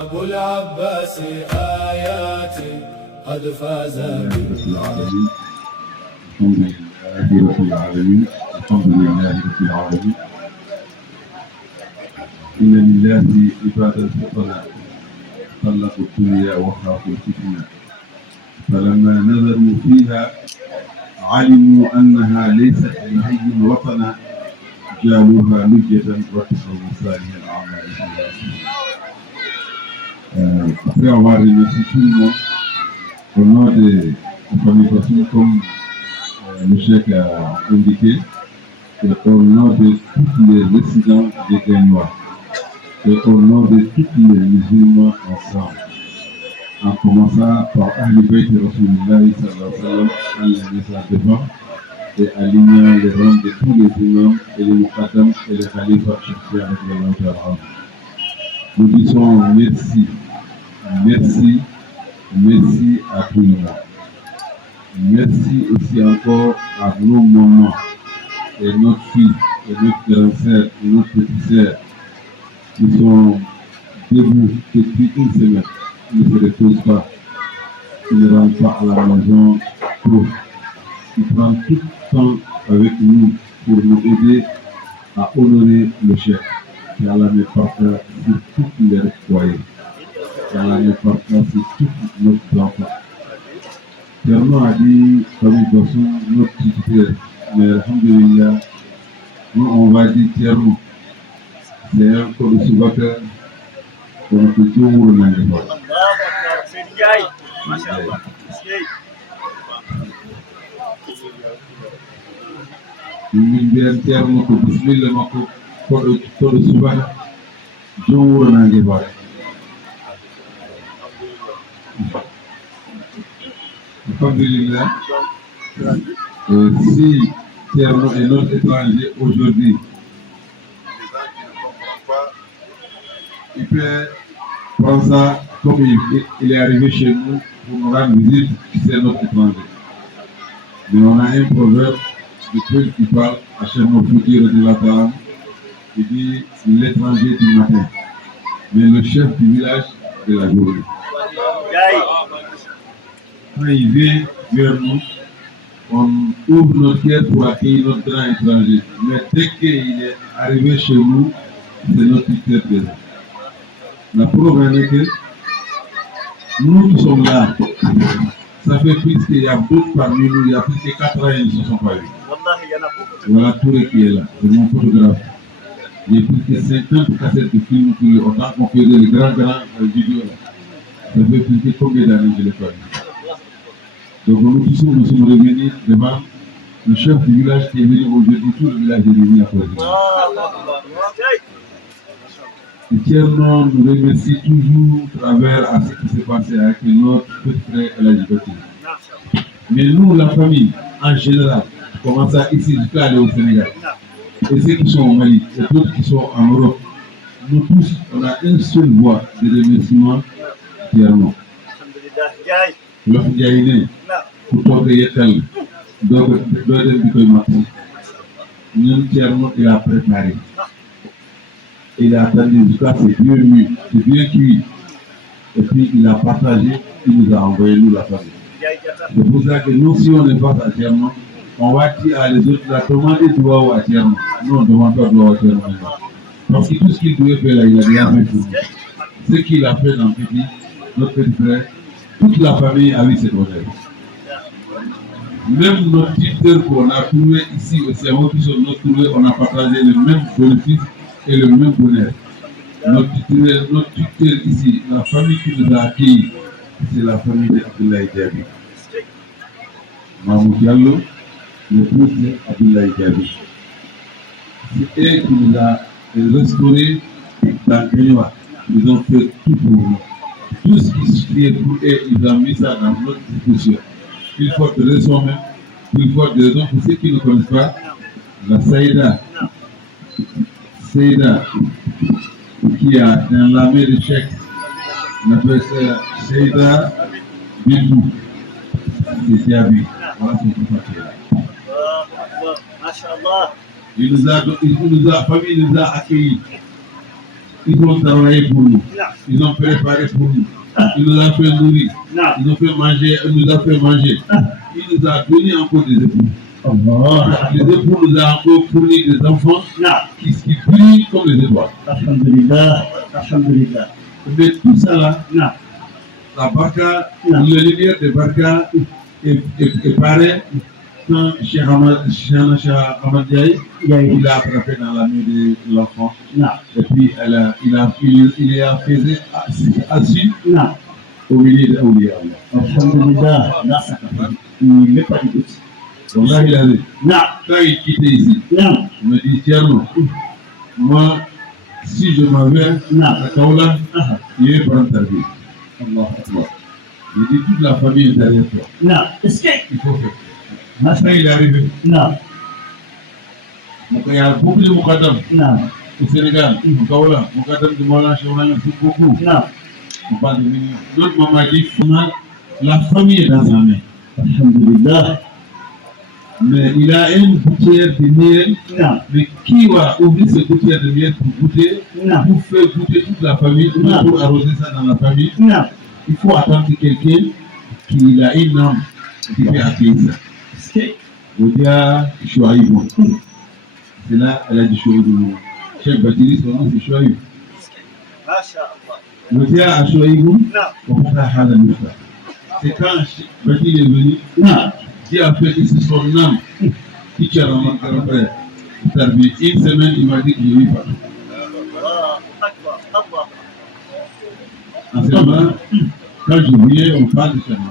أبو العباس آياتي قد فاز العالمين. الحمد لله رب العالمين. الحمد لله رب العالمين. إن لله عبادا فطنا طلقوا الدنيا وخافوا الفتنة، فلما نظروا فيها علموا أنها ليست لهي وطنا، جعلوها لجة واتخذوا صالح الأعمال فيها. Après avoir remercié tout le monde, au nom de la famille Bassou, comme le chef a indiqué, et au nom de tous les résidents des Gagnois, et au nom de tous les musulmans ensemble, en commençant par Ahl Bayt Rasulullah sallallahu alayhi wa sallam, en les devant et alignant les rangs de tous les imams et les muqaddam et les khalifas cherchés avec les langues. Nous disons merci. Merci, merci à tout le monde. Merci aussi encore à nos mamans et notre fille et notre grand-sœur et notre petite-sœur qui sont debout depuis une semaine, qui ne se reposent pas, qui ne rentrent pas à la maison tôt, qui prennent tout le temps avec nous pour nous aider à honorer le chef qui a la main parfaite sur toutes les foyers. Dans la importance de tout notre enfant. Tellement a dit, comme il doit notre tuteur, mais alhamdulillah, nous on va dire tellement. C'est un peu de soubateur, qu'on peut tout le monde dans les ñu bien tellement que bismillah mako ko de subaka jowo na ngi bare. Alhamdulillah, si Thierno est notre étranger aujourd'hui, il peut prendre ça comme il est arrivé chez nous pour nous rendre visite, c'est notre étranger. Mais on a un proverbe de Dieu qui parle à Cheikh Fouti de la Talam, qui dit l'étranger du matin, mais le chef du village de la journée. Quand il vient vers nous, on ouvre notre cœur pour accueillir notre grand étranger. Mais dès qu'il est arrivé chez nous, c'est notre cœur présent. La preuve en est que nous qui sommes là, ça fait plus qu'il y a d'autres parmi nous, il y a plus que 4 ans, ils ne se sont pas vus. Voilà Touré qui est là, c'est mon photographe. Il y a plus que 50 cassettes de films qui ont autant qu'on faisait les grands vidéos là. Ça fait plus que combien d'années je l'ai pas vu. Donc nous tous nous sommes revenus devant le chef du village qui est venu aujourd'hui, tout le village est venu à cause de nous. Thierno nous remercie toujours à travers à ce qui s'est passé avec notre petit frère LGBT. Mais nous, la famille, en général, comment ça ici jusqu'à aller au Sénégal, et ceux qui sont au Mali, et d'autres qui sont en Europe, nous tous, on a une seule voix de remerciement Thierno. Lorsque il y a une pour toog yekkal doo dem di koy mat ñun Thierno il a préparé, il a attendu jusqu'à c'est bien cuit et puis il a partagé, il nous a envoyé nous la famille. C'est pour ça que nous si on est face à Thierno, on va dire à les autres la demander doigt à Thierno, nous on ne demande pas doigt à Thierno parce que tout ce qu'il devait faire là il a déjà fait pour nous. Ce qu'il a fait dans petit, notre petit frère, toute la famille a eu cet honneur. Même nos tuteurs qu'on a trouvé ici au cerveau, qui sont nos trouvés, on a partagé le même bénéfice et le même bonheur. Notre tuteur ici, la famille qui nous a accueillis, c'est la famille d'Abdoulaye Diaby. Mamou Diallo, le fils d'Abdoulaye Diaby. C'est eux qui nous a restaurés dans Gagnois. Ils ont fait tout pour nous. Tout ce qui est pour eux, ils ont mis ça dans notre discussion. Une fois de raison même, une fois de raison pour ceux qui ne connaissent pas, la Saïda, qui a dans l'armée de Cheikh, on appelle ça Saïda Bidou, c'est Diaby. Voilà son professeur. La famille nous a accueillis. Ils ont travaillé pour nous. Ils ont préparé pour nous. Ils nous ont fait nourrir. Ils ont fait manger, nous a fait manger. Il nous a donné encore des époux. Les époux nous ont encore fourni des enfants qui brillent comme les étoiles. Alhamdulillah, alhamdulillah. Mais tout ça là, la barca, la lumière de barca est pareille quand Cheikh Ahmad Diaye, il a attrapé dans la main de l'enfant. Et puis il a fait assis au milieu de Awliya. Alhamdulillah, il n'est pas du tout. Donc là, il a dit, quand il quittait ici, il me dit, Thierno, moi, si je m'en vais à Kaola, il est prendre ta vie. Allah Akbar. Il dit, toute la famille est derrière toi. Est-ce que Il faut faire. Maintenant, il est arrivé. Donc, il y a beaucoup de Moukadam au Sénégal, au Kaola. Moukadam de Moulin, chez Moulin, c'est beaucoup. On parle de millions. Notre maman dit, la famille est dans sa main. Alhamdulillah. Mais il a une gouttière de miel. Mais qui va ouvrir cette gouttière de miel pour goûter, pour faire goûter toute la famille, ou pour arroser ça dans la famille? Il faut attendre que quelqu'un qui a une âme qui fait accueillir ça. Vous dites, Chouaïbou. C'est là, elle a dit Chouaïbou. Chef Batili, son nom c'est Chouaïbou. Vous dites à Chouaïbou, on peut faire Hada Moussa. C'est quand Batili est venu, qui a fait que c'est son âme qui tient dans mon grand-père. Une semaine, il m'a dit qu'il n'y a pas. En ce moment, quand je viens, on parle de ce moment.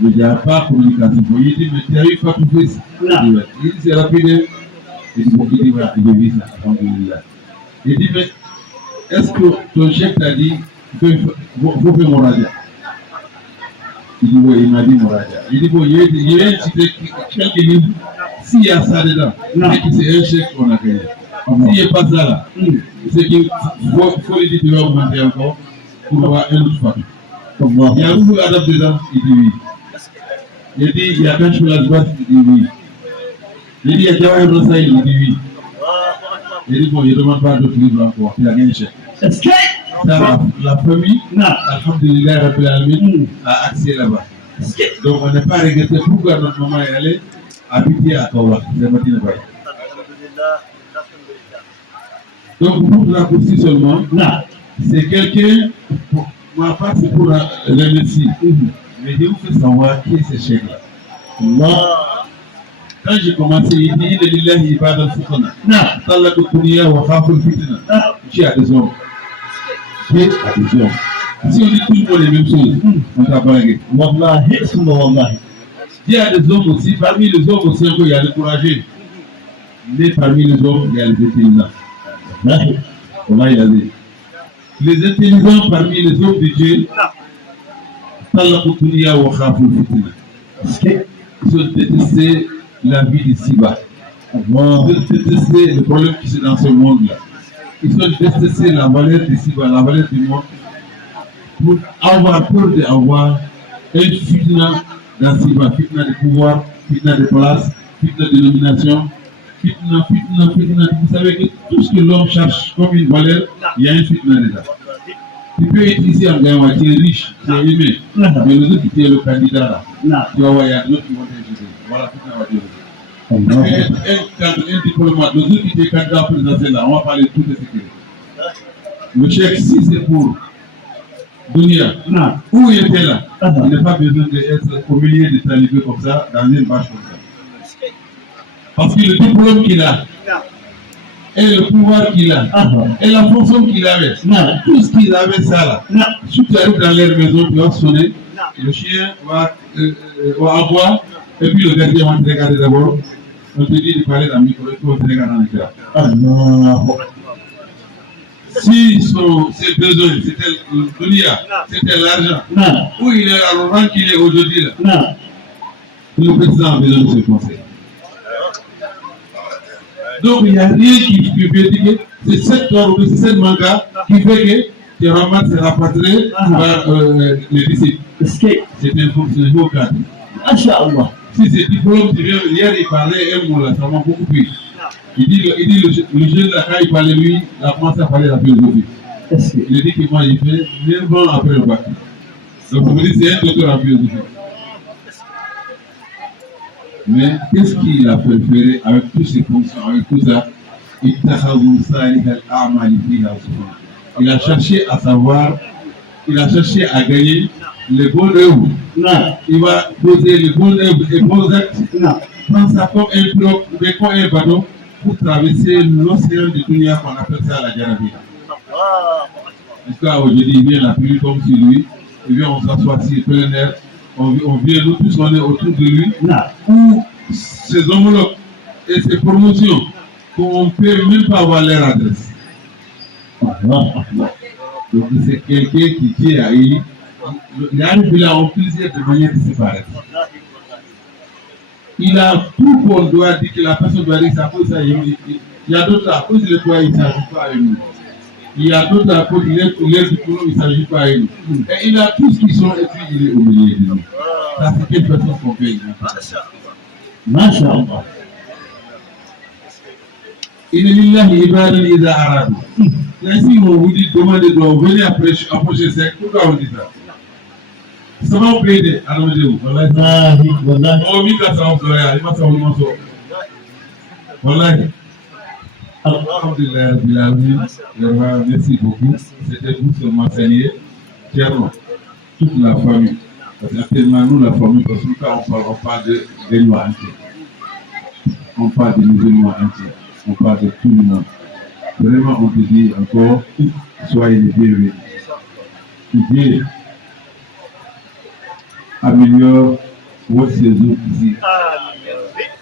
Il n'y a pas de communication. Il dit, mais tu as eu pas tout fait. Il dit, c'est rapide. Il dit, voilà, j'ai vu ça. Il dit, mais est-ce que ton chef t'a dit, il faut faire mon radia? Il dit, oui, il m'a dit mon radia. Il dit, bon, il y a cité quelques livres. S'il y a ça dedans, c'est que c'est un chèque qu'on a gagné. S'il n'y a pas ça là, c'est qu'il faut lui dire, tu vas augmenter encore pour avoir un autre fois. Il y a beaucoup d'adaptes dedans, il dit oui. Il dit, il y a quand je fais la droite, il dit oui. Il dit, il y a Jawahir Rasaïl, il dit oui. Il dit, bon, il ne demande pas d'autres livres encore, il a gagné un chèque. Ça, la famille, alhamdulillah, Rabbil Alamin, a accès là-bas. Donc, on n'est pas regretté pourquoi notre maman est allée habiter à Kaola. C'est Madina Baye. Donc, pour la course seulement, c'est quelqu'un, ma part, c'est pour remercier. Mais je vous fais savoir qui est ce chèque-là. Quand j'ai commencé, il dit, il est il va dans le soutana. Talla de Kounia ou Khaful Fitina. Qui a des hommes. Qui a des hommes. Si on dit tout le monde les mêmes choses, on t'a pas réglé. Wallahi, wallahi. Il y a des hommes aussi, parmi les hommes aussi, il y a les courageux. Mais parmi les hommes, il y a les intelligents. Voilà, il a dit. Les intelligents parmi les hommes de Dieu, Talakoutunia ou Khaful Fitina. Ils ont détesté la vie d'ici-bas. Ils ont détesté le problème qui est dans ce monde-là. Ils ont détesté la valeur d'ici-bas, la valeur du monde, pour avoir peur d'avoir un fitna dans ce fitna de pouvoir, fitna de place, fitna de domination, fitna. Vous savez que tout ce que l'homme cherche comme une valeur, il y a un fitna dedans. Tu peux être ici en gagnant, tu es riche, tu es aimé, mais les autres qui sont le candidat là, tu vas voir, il y a d'autres qui vont t'injurier. Voilà, fitna va dire. Un diplomate, les autres qui sont candidats présidentiels là, on va parler de tout de sécurité. Le chèque, si c'est pour Dunia, où il était là, il n'a pas besoin d'être au milieu des talibés comme ça, dans une bâche comme ça. Parce que le diplôme qu'il a, et le pouvoir qu'il a, et la fonction qu'il avait, tout ce qu'il avait ça là, si tu arrives dans leur maison, tu vas sonner, le chien va avoir, et puis le gardien va te regarder d'abord, on te dit de parler dans le micro, et tu vas te regarder dans le cœur. Si ses besoins, c'était le dunia, c'était l'argent, où il est à l'orange qu'il est aujourd'hui là, le président a besoin de ce conseil. Donc il n'y a rien qui peut dire que c'est cette torre, c'est cette manga qui fait que tu ramasses et rapatrié par les disciples. C'est un fonctionnement cadre. Si c'est diplôme, tu viens hier, il parlait un mot là, ça m'a beaucoup plu. Il dit le jeune là, quand il parlait lui, il a commencé à parler de la philosophie. Il a dit que moi j'ai fait 9 ans après le bac. Donc vous me dites c'est un docteur en philosophie. Mais qu'est-ce qu'il a préféré avec toutes ses fonctions, avec tout ça? Il a cherché à savoir, il a cherché à gagner les bonnes œuvres. Il va poser les bonnes œuvres et bons actes. Prendre ça comme un bloc, mais comme un bateau pour traverser l'océan de Dunia qu'on appelle ça la Jarabia. Jusqu'à aujourd'hui, il vient la pluie comme sur lui. Il vient, on s'assoit sur plein air. On vient, nous tous, on est autour de lui. Ou ses homologues et ses promotions qu'on ne peut même pas avoir leur adresse. Donc c'est quelqu'un qui dit à lui, il arrive là en plusieurs de manière séparée. Il a tout qu'on doit dire que la personne doit dire ça pour ça. Il y a d'autres à cause de toi, il ne s'agit pas à nous. Il y a d'autres à cause de l'aide du boulot, il ne s'agit pas à nous. Et il a tous qui sont et puis il est au milieu de nous. Ça c'est quelle personne qu'on fait. Masha'Allah. Il est lillahi ibadan idha aradu. Si on vous dit demandez de venir approcher ça, pourquoi on dit ça? Ça va vous plaider à nous. Wallahi. On vit là, ça va pleurer. Il va savoir comment ça. Wallahi. Alhamdulillah, merci beaucoup. C'était vous seulement Seigneur. Tierno, toute la famille. Parce qu'actuellement, nous, la famille, parce que quand on parle de Benoît entier. On parle de musulmans entiers. On parle de tout le monde. Vraiment, on te dit encore, soyez les bienvenus. Que Dieu améliore votre séjour ici.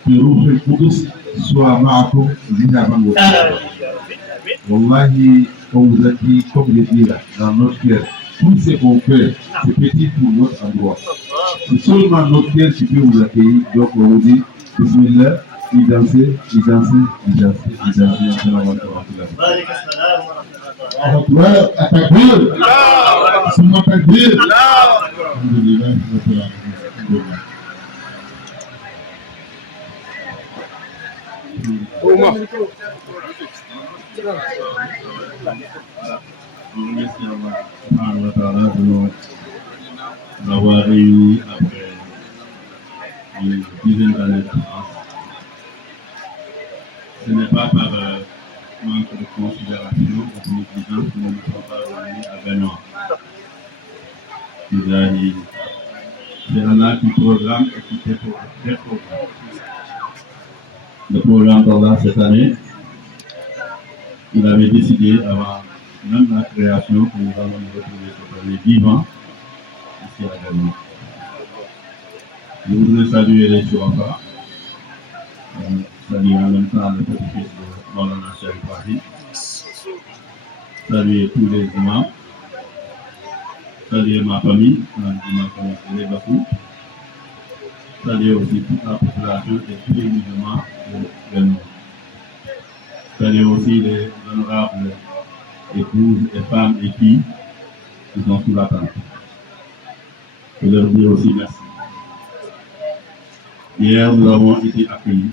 Que Ruhul Qudus soit ma'akum zinabang votre. Wallahi, on vous a dit, comme je dis là, dans notre cœur, tout ce qu'on fait, c'est petit pour notre endroit. C'est seulement notre cœur qui peut vous accueillir. Donc on vous dit, Bismillah. Il dansait. On remercie Allah subhanahu wa ta'ala de nous avoir réunis après une dizaine d'années d'avance. Ce n'est pas par manque de considération ou de négligence que nous ne sommes pas venus à Benoît. C'est Allah qui programme et qui déprogramme. Le programme d'Allah cette année, il avait décidé avant même la création que nous allons nous retrouver cette année vivants ici à Benoît. Je voudrais saluer les Chouafa. Saluer en même temps le petit-fils de Maulana Cheikh Ibrahim. Saluer tous les imams. Saluer ma famille, ma famille les Bakou. Saluer aussi toute la population et tous les musulmans de Benoît. Saluer aussi les honorables épouses et femmes et filles qui sont sous la tente. Je leur dis aussi merci. Hier, nous avons été accueillis.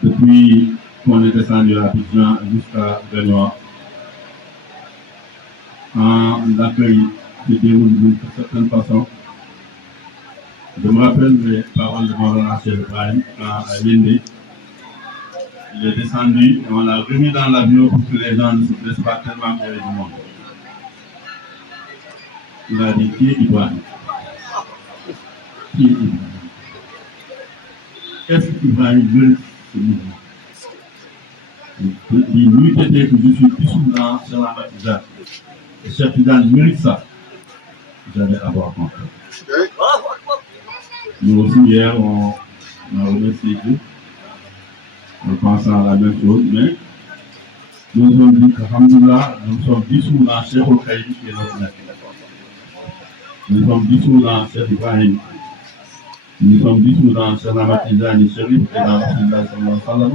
Depuis qu'on est descendu à Abidjan jusqu'à Benoît, l'accueil se déroule d'une certaine façon. Je me rappelle les paroles de Maulana Cheikh Ibrahim quand à Lindé, il est descendu et on l'a remis dans l'avion pour que les gens ne se blessent pas tellement qu'il y avait du monde. Il a dit qui est Ibrahim? Qui est Ibrahim? Est-ce qu'Ibrahim veut ce mouvement? Il mérite que je suis plus souvent sur la baptisation. Et Cheikh Tidiane mérite ça. J'allais avoir compris. Nous aussi, hier, on a remercié Dieu en pensant à la même chose, mais nous avons dit qu'Alhamdoulilah, nous sommes dissous dans Cheikh Al-Khaïdi qui est notre maître. Nous sommes dissous dans Cheikh Ibrahim. Nous sommes dissous dans Cheikh Namatizani Sharif et dans Rasulullah sallallahu alayhi wa sallam.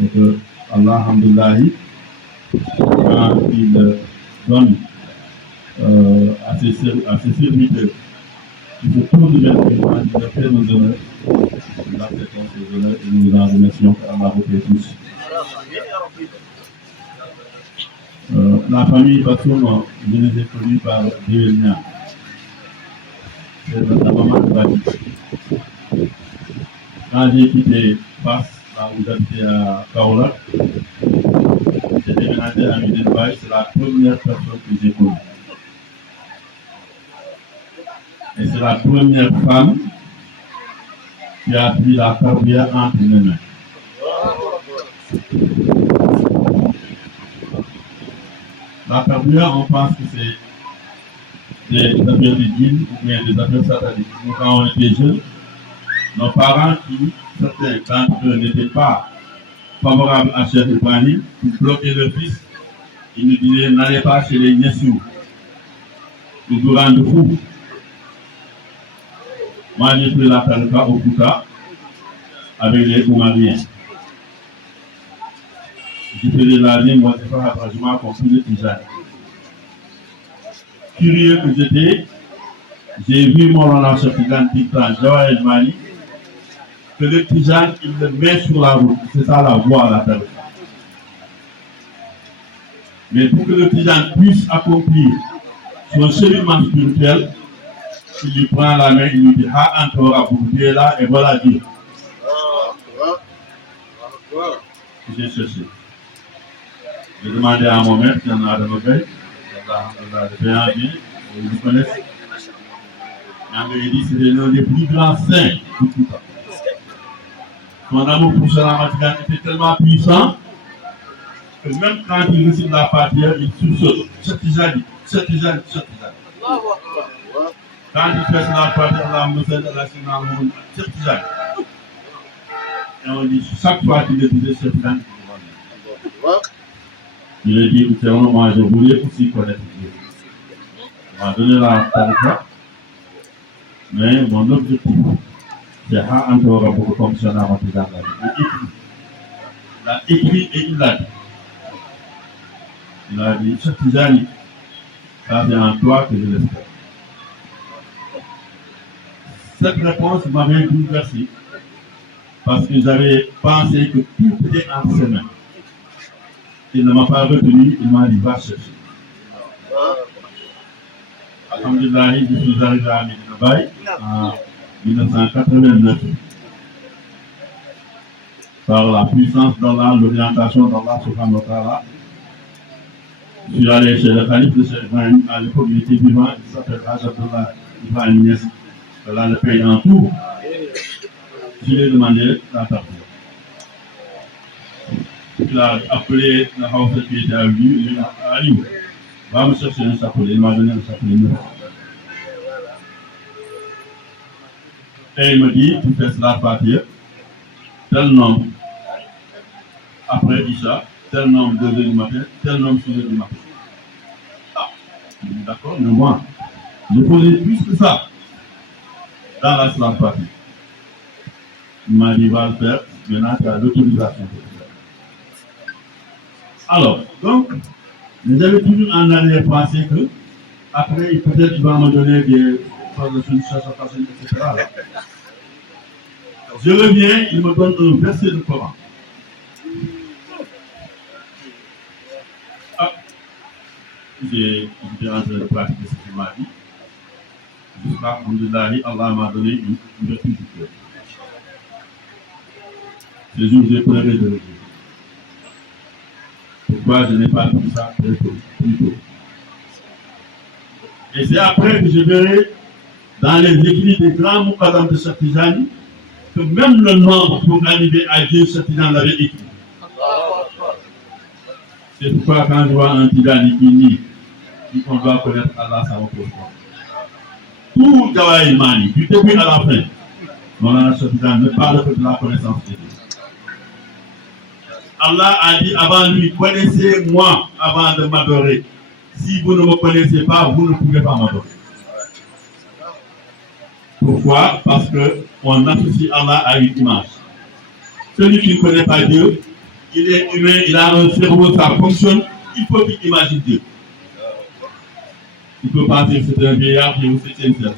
Et que Allah, alhamdoulilah, quand il donne à ses serviteurs Il se tourne vers les gens, il leur fait nos honneurs. Nous acceptons ces honneurs et nous nous en remercions car on a voté tous. La famille Bassoum, je les ai connus par Dévelien. C'est la maman de Badi. Quand j'ai quitté Fas, là où j'habitais à Kaola, j'ai déménagé à Médine-Baye, c'est la première personne que j'ai connue. Et c'est la première femme qui a pris la carrière entre mes mains. La carrière, on pense que c'est des affaires de djinn ou bien des affaires sataniques. Nous, quand on était jeunes, nos parents certains d'entre eux n'étaient pas favorables à Cheikh Ibrahim, pour bloquer leur fils, ils nous disaient n'allez pas chez les Niessiou, ils nous rendent fous. Moi, j'ai pris la Talika au Fouta avec les Oumariens. J'ai fait la ligne, moi, je m'ai compris le Tijani. Curieux que j'étais, j'ai vu mon Cheikh Tidiane Tikran, Jawahir Mali, que le Tijani, il le met sur la route. C'est ça la voie à la Talika. Mais pour que le Tijani puisse accomplir son cheminement spirituel, il lui prend la main, il lui dit ah, encore à vous là, et voilà Dieu. J'ai cherché. J'ai demandé à mon maître, qui en a de nos veilles, ils me connaissent. Il m'a dit c'est l'un des plus grands saints de tout le temps. Son amour pour Cheikh Ahmad était tellement puissant que même quand il récite la Fatiha, il sursaute. Cheikh Tijani. Quand il fait la Fatiha, la Moussel, la Sina, Cheikh Tijani. Et on dit chaque fois qu'il le disait Cheikh Tijani. Il a dit, moi je voulais aussi connaître Dieu. Il m'a donné la Talika, mais mon objectif, c'est encore beaucoup comme ça dans la vie. Il a écrit et il l'a dit. Il a dit, Cheikh Tijani, ça c'est en toi que je l'espère. Cette réponse m'avait bouleversé parce que j'avais pensé que tout était en ses mains. Il ne m'a pas retenu, il m'a dit va chercher. Alhamdulillah, je suis arrivé à Médine-Baye en 1989 par la puissance d'Allah, l'orientation d'Allah subhanahu wa ta'ala. Je suis allé chez le calife de Cheikh Ibrahim, à l'époque il était vivant, il s'appelle Haj Abdullah Ibrahim Niass. Là, le pays en tout. Je lui ai demandé la table. Il a appelé la house qui était à lui, il a dit va me chercher un chapelet, il m'a donné un chapelet neuf. Et il me dit, tu fais la Fatiha, tel nombre après Isha, tel nombre 2 heures du matin, tel nombre 6 heures du matin. Ah, d'accord, mais moi, je faisais plus que ça dans la Salat Fatiha. Il m'a dit, va le faire, maintenant tu as l'autorisation. Alors, donc, nous avons toujours en arrière-pensé que, après, peut-être il va me donner des formations de chasse à passer, etc. Je reviens, il me donne un verset de Coran. Ah, j'ai été en train de pratiquer ce qu'il m'a dit. Jusqu'à Alhamdulillah, Allah m'a donné une vertu du cœur. Ce jour, j'ai pleuré de regret. Pourquoi je n'ai pas dit ça très tôt, plus tôt. Et c'est après que je verrai dans les écrits des grands Moukadam de Cheikh Tijani que même le nombre pour arriver à Dieu, Cheikh Tijani l'avait écrit. C'est pourquoi quand je vois un Tijani qui dit qu'on doit connaître Allah, ça va pour toi. Tout Jawahir Mali, du début à la fin, Mawlana Cheikh Tijani ne parle que de la connaissance de Dieu. Allah a dit avant lui, connaissez-moi avant de m'adorer. Si vous ne me connaissez pas, vous ne pouvez pas m'adorer. Pourquoi? Parce qu'on associe Allah à une image. Celui qui ne connaît pas Dieu, il est humain, il a un cerveau, ça fonctionne, il faut qu'il imagine Dieu. Il peut penser que c'est un vieillard qui est au 7e ciel.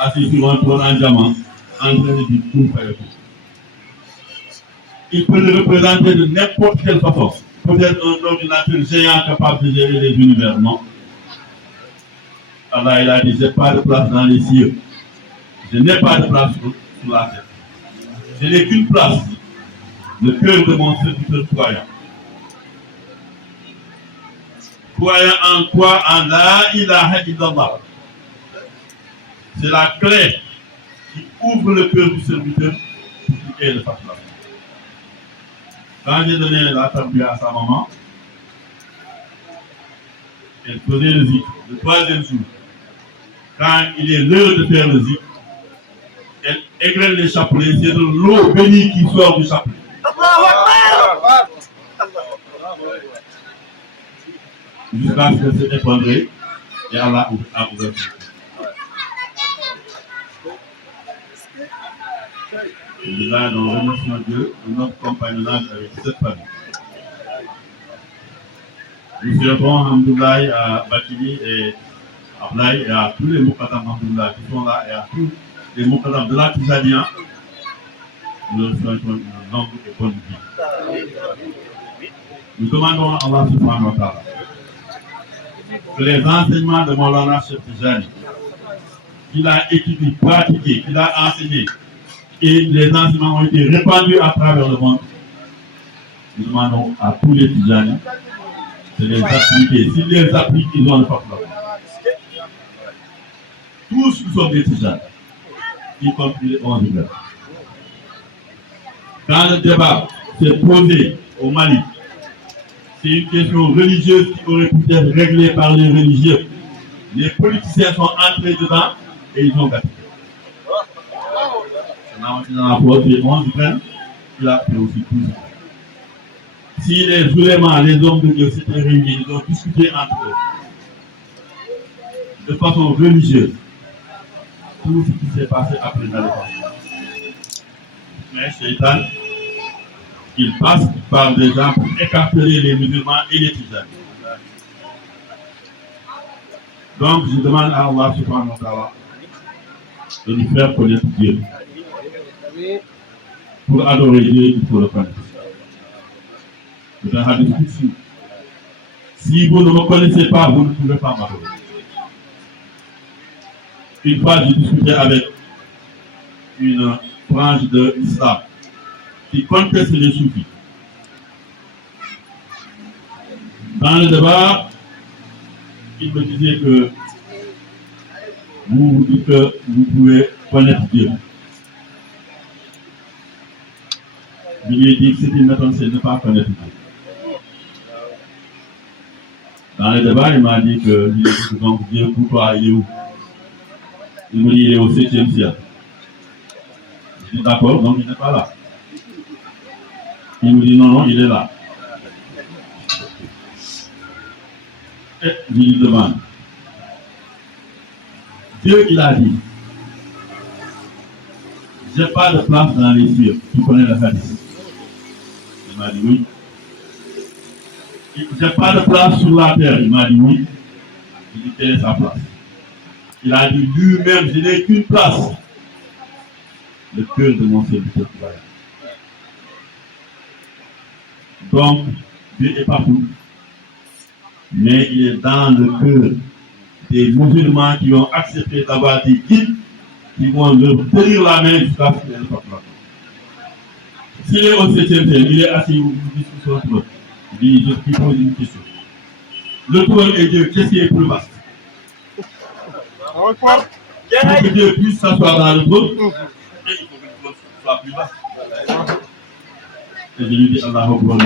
assis sur un trône en diamant, en train de dire tout faire tout. Il peut le représenter de n'importe quelle façon. Peut-être un ordinateur géant capable de gérer les univers, non? Allah, il a dit, je n'ai pas de place dans les cieux. Je n'ai pas de place sur la terre. Je n'ai qu'une place, le cœur de mon serviteur croyant. Croyant en quoi? En la ilaha illallah. C'est la clé qui ouvre le cœur du serviteur pour qu'il ait le fatwa. Quand j'ai donné la tarbiya à sa maman, elle faisait le zikr le troisième jour. Quand il est l'heure de faire le zikr, elle égrène les chapelets, c'est de l'eau bénie qui sort du chapelet. Jusqu'à ce que c'est effondré, et Allah a ouvert. Là, nous remercions Dieu de notre compagnonnage avec cette famille. Nous souhaitons Hamdoulaye à Bakili et à Blaye et à tous les Moukadam Hamdoulaye qui sont là et à tous les Moukadam de la Tizania. Nous leur souhaitons une longue et bonne vie. Nous demandons à Allah subhanahu wa ta'ala que les enseignements de Maulana Cheikh Tijani, qu'il a étudié, pratiqué, qu'il a enseigné, et les enseignements ont été répandus à travers le monde. Nous demandons à tous les Tijani de les appliquer. S'ils les appliquent, ils ont le fatwa. Tous nous sommes des Tijani, y compris les 11 frères. Quand le débat s'est posé au Mali, c'est une question religieuse qui aurait pu être réglée par les religieux. Les politiciens sont entrés dedans et ils ont gâté. Dans la faute, les 11 frères, il a fait aussi tout ça. Si les oulémas, les hommes de Dieu s'étaient réunis, ils ont discuté entre eux de façon religieuse, tout ce qui s'est passé après n'allait pas. Mais Shaitan, il passe par des gens pour écarteler les musulmans et les tisanes. Donc, je demande à Allah subhanahu wa ta'ala de nous faire connaître Dieu. Pour adorer Dieu, il faut le connaître. C'est un hadith ici. Si vous ne me connaissez pas, vous ne pouvez pas m'adorer. Une fois, j'ai discuté avec une branche de l'islam qui conteste les soufis. Dans le débat, il me disait que vous dites que vous pouvez connaître Dieu. Je lui ai dit que c'est une méthode, c'est de ne pas connaître Dieu. Dans le débat, il m'a dit que donc Dieu, pour toi, il est où? Il me dit il est au 7e ciel. Je dis d'accord, donc il n'est pas là. Il me dit non, il est là. Et je lui demande, Dieu, il a dit, j'ai pas de place dans les cieux. Tu connais le hadith? Il m'a dit oui. J'ai pas de place sur la terre. Il m'a dit oui. Il dit quelle est sa place? Il a dit lui-même, je n'ai qu'une place. Le cœur de mon serviteur croyant. Donc, Dieu est partout. Mais il est dans le cœur des musulmans qui ont accepté d'avoir des guides qui vont leur tenir la main jusqu'à ce qu'il ait le fatwa. S'il est au 7e ciel, il est assis au discussion trône. Il dit, je pose une question. Le trône est Dieu, qu'est-ce qui est plus vaste? Pour que Dieu puisse s'asseoir dans le trône, et il faut que le trône soit plus vaste. Et je lui dis, Allah Akbar,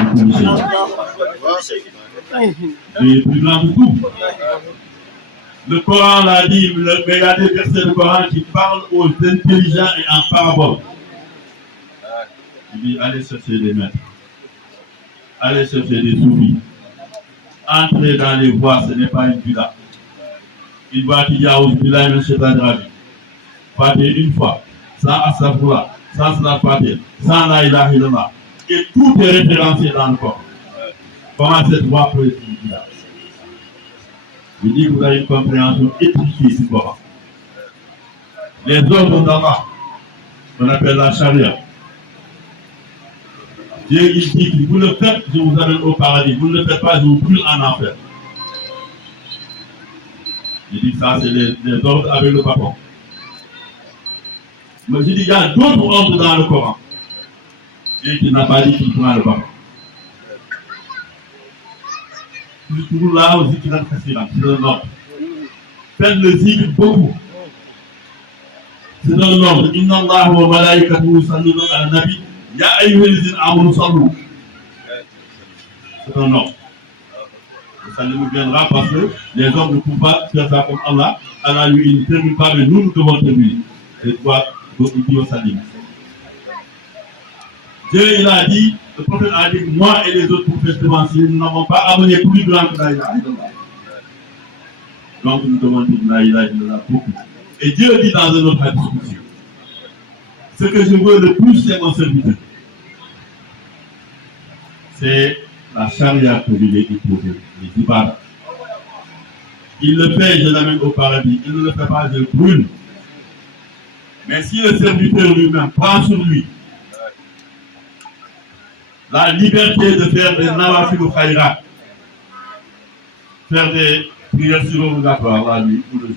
Dieu est plus grand que tout. Le Coran l'a dit, mais il y a des versets du Coran qui parlent aux intelligents et en parabole. Il dit, allez chercher des maîtres. Allez chercher des soufis. Entrer dans les voies, ce n'est pas une bida. Une voie qui dit à Ouzbillah, mais c'est un drabi. Fatih une fois, sans Astaghfirullah, sans Salat Fatih, sans la ilaha illallah. Et tout est référencé dans le Coran. Comment cette voie peut être une bida? Je dis que vous avez une compréhension étriquée du Coran. les ordres d'Allah, qu'on appelle la charia. Dieu il dit que vous le faites, je vous amène au paradis. Vous ne le faites pas, je vous brûle en enfer. Il dit que ça, c'est les ordres avec le papa. Mais je dis, il y a d'autres ordres dans le Coran. Et qui n'a pas dit qu'il prend le papa. Je suis toujours là au zikr al-Kassira, c'est un ordre. Faites le zikr beaucoup. C'est un ordre. Inna Allah wa malaikatahu yusalluna ala nabi. Ya ayyuhallazina amanu sallu. C'est un ordre. Ça nous viendra parce que les hommes ne peuvent pas faire ça comme Allah. Allah lui, il ne termine pas, mais nous devons terminer. C'est quoi? Donc il dit au salim. Dieu il a dit, le prophète a dit, moi et les autres prophètes devant si nous n'avons pas amené plus grand que la ilaha illallah. Donc nous devons dire la ilaha illallah beaucoup. Et Dieu dit dans un autre hadith, ce que je veux le plus, c'est mon serviteur. C'est la charia que je l'ai imposée, les ibadah. Il le fait, je l'amène au paradis. Il ne le fait pas, je le brûle. Mais si le serviteur lui-même prend sur lui la liberté de faire des nawafil ou khayrat, faire des prières surrogatoires la nuit ou le jour,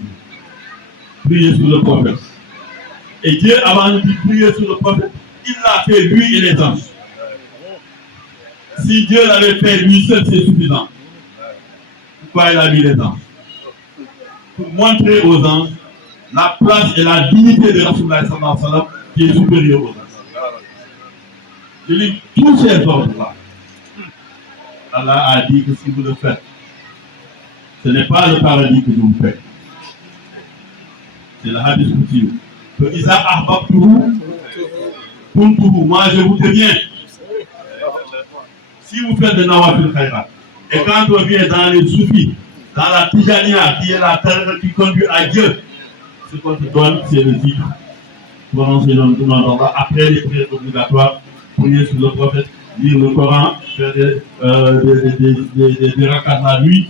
prier sur le prophète. Et Dieu, avant de prier sur le prophète, il l'a fait lui et les anges. Si Dieu l'avait fait lui seul, c'est suffisant. Pourquoi il a mis les anges? Pour montrer aux anges la place et la dignité de Rasulullah sallallahu alayhi wa sallam qui est supérieure aux anges. Je lis tous ces ordres-là. Allah a dit que si vous le faites, ce n'est pas le paradis que je vous fais. C'est le hadith coutume. Que Isa ahbabtuhu kuntuhu, moi je vous deviens. Si vous faites des nawafil khayrat, et quand on vient dans les soufis, dans la tijaniya, qui est la terre qui conduit à Dieu, ce qu'on te donne, c'est le zikr. Prononcer le nom d'Allah après les prières obligatoires, prier sur le prophète, lire le Coran, faire des rakats la nuit,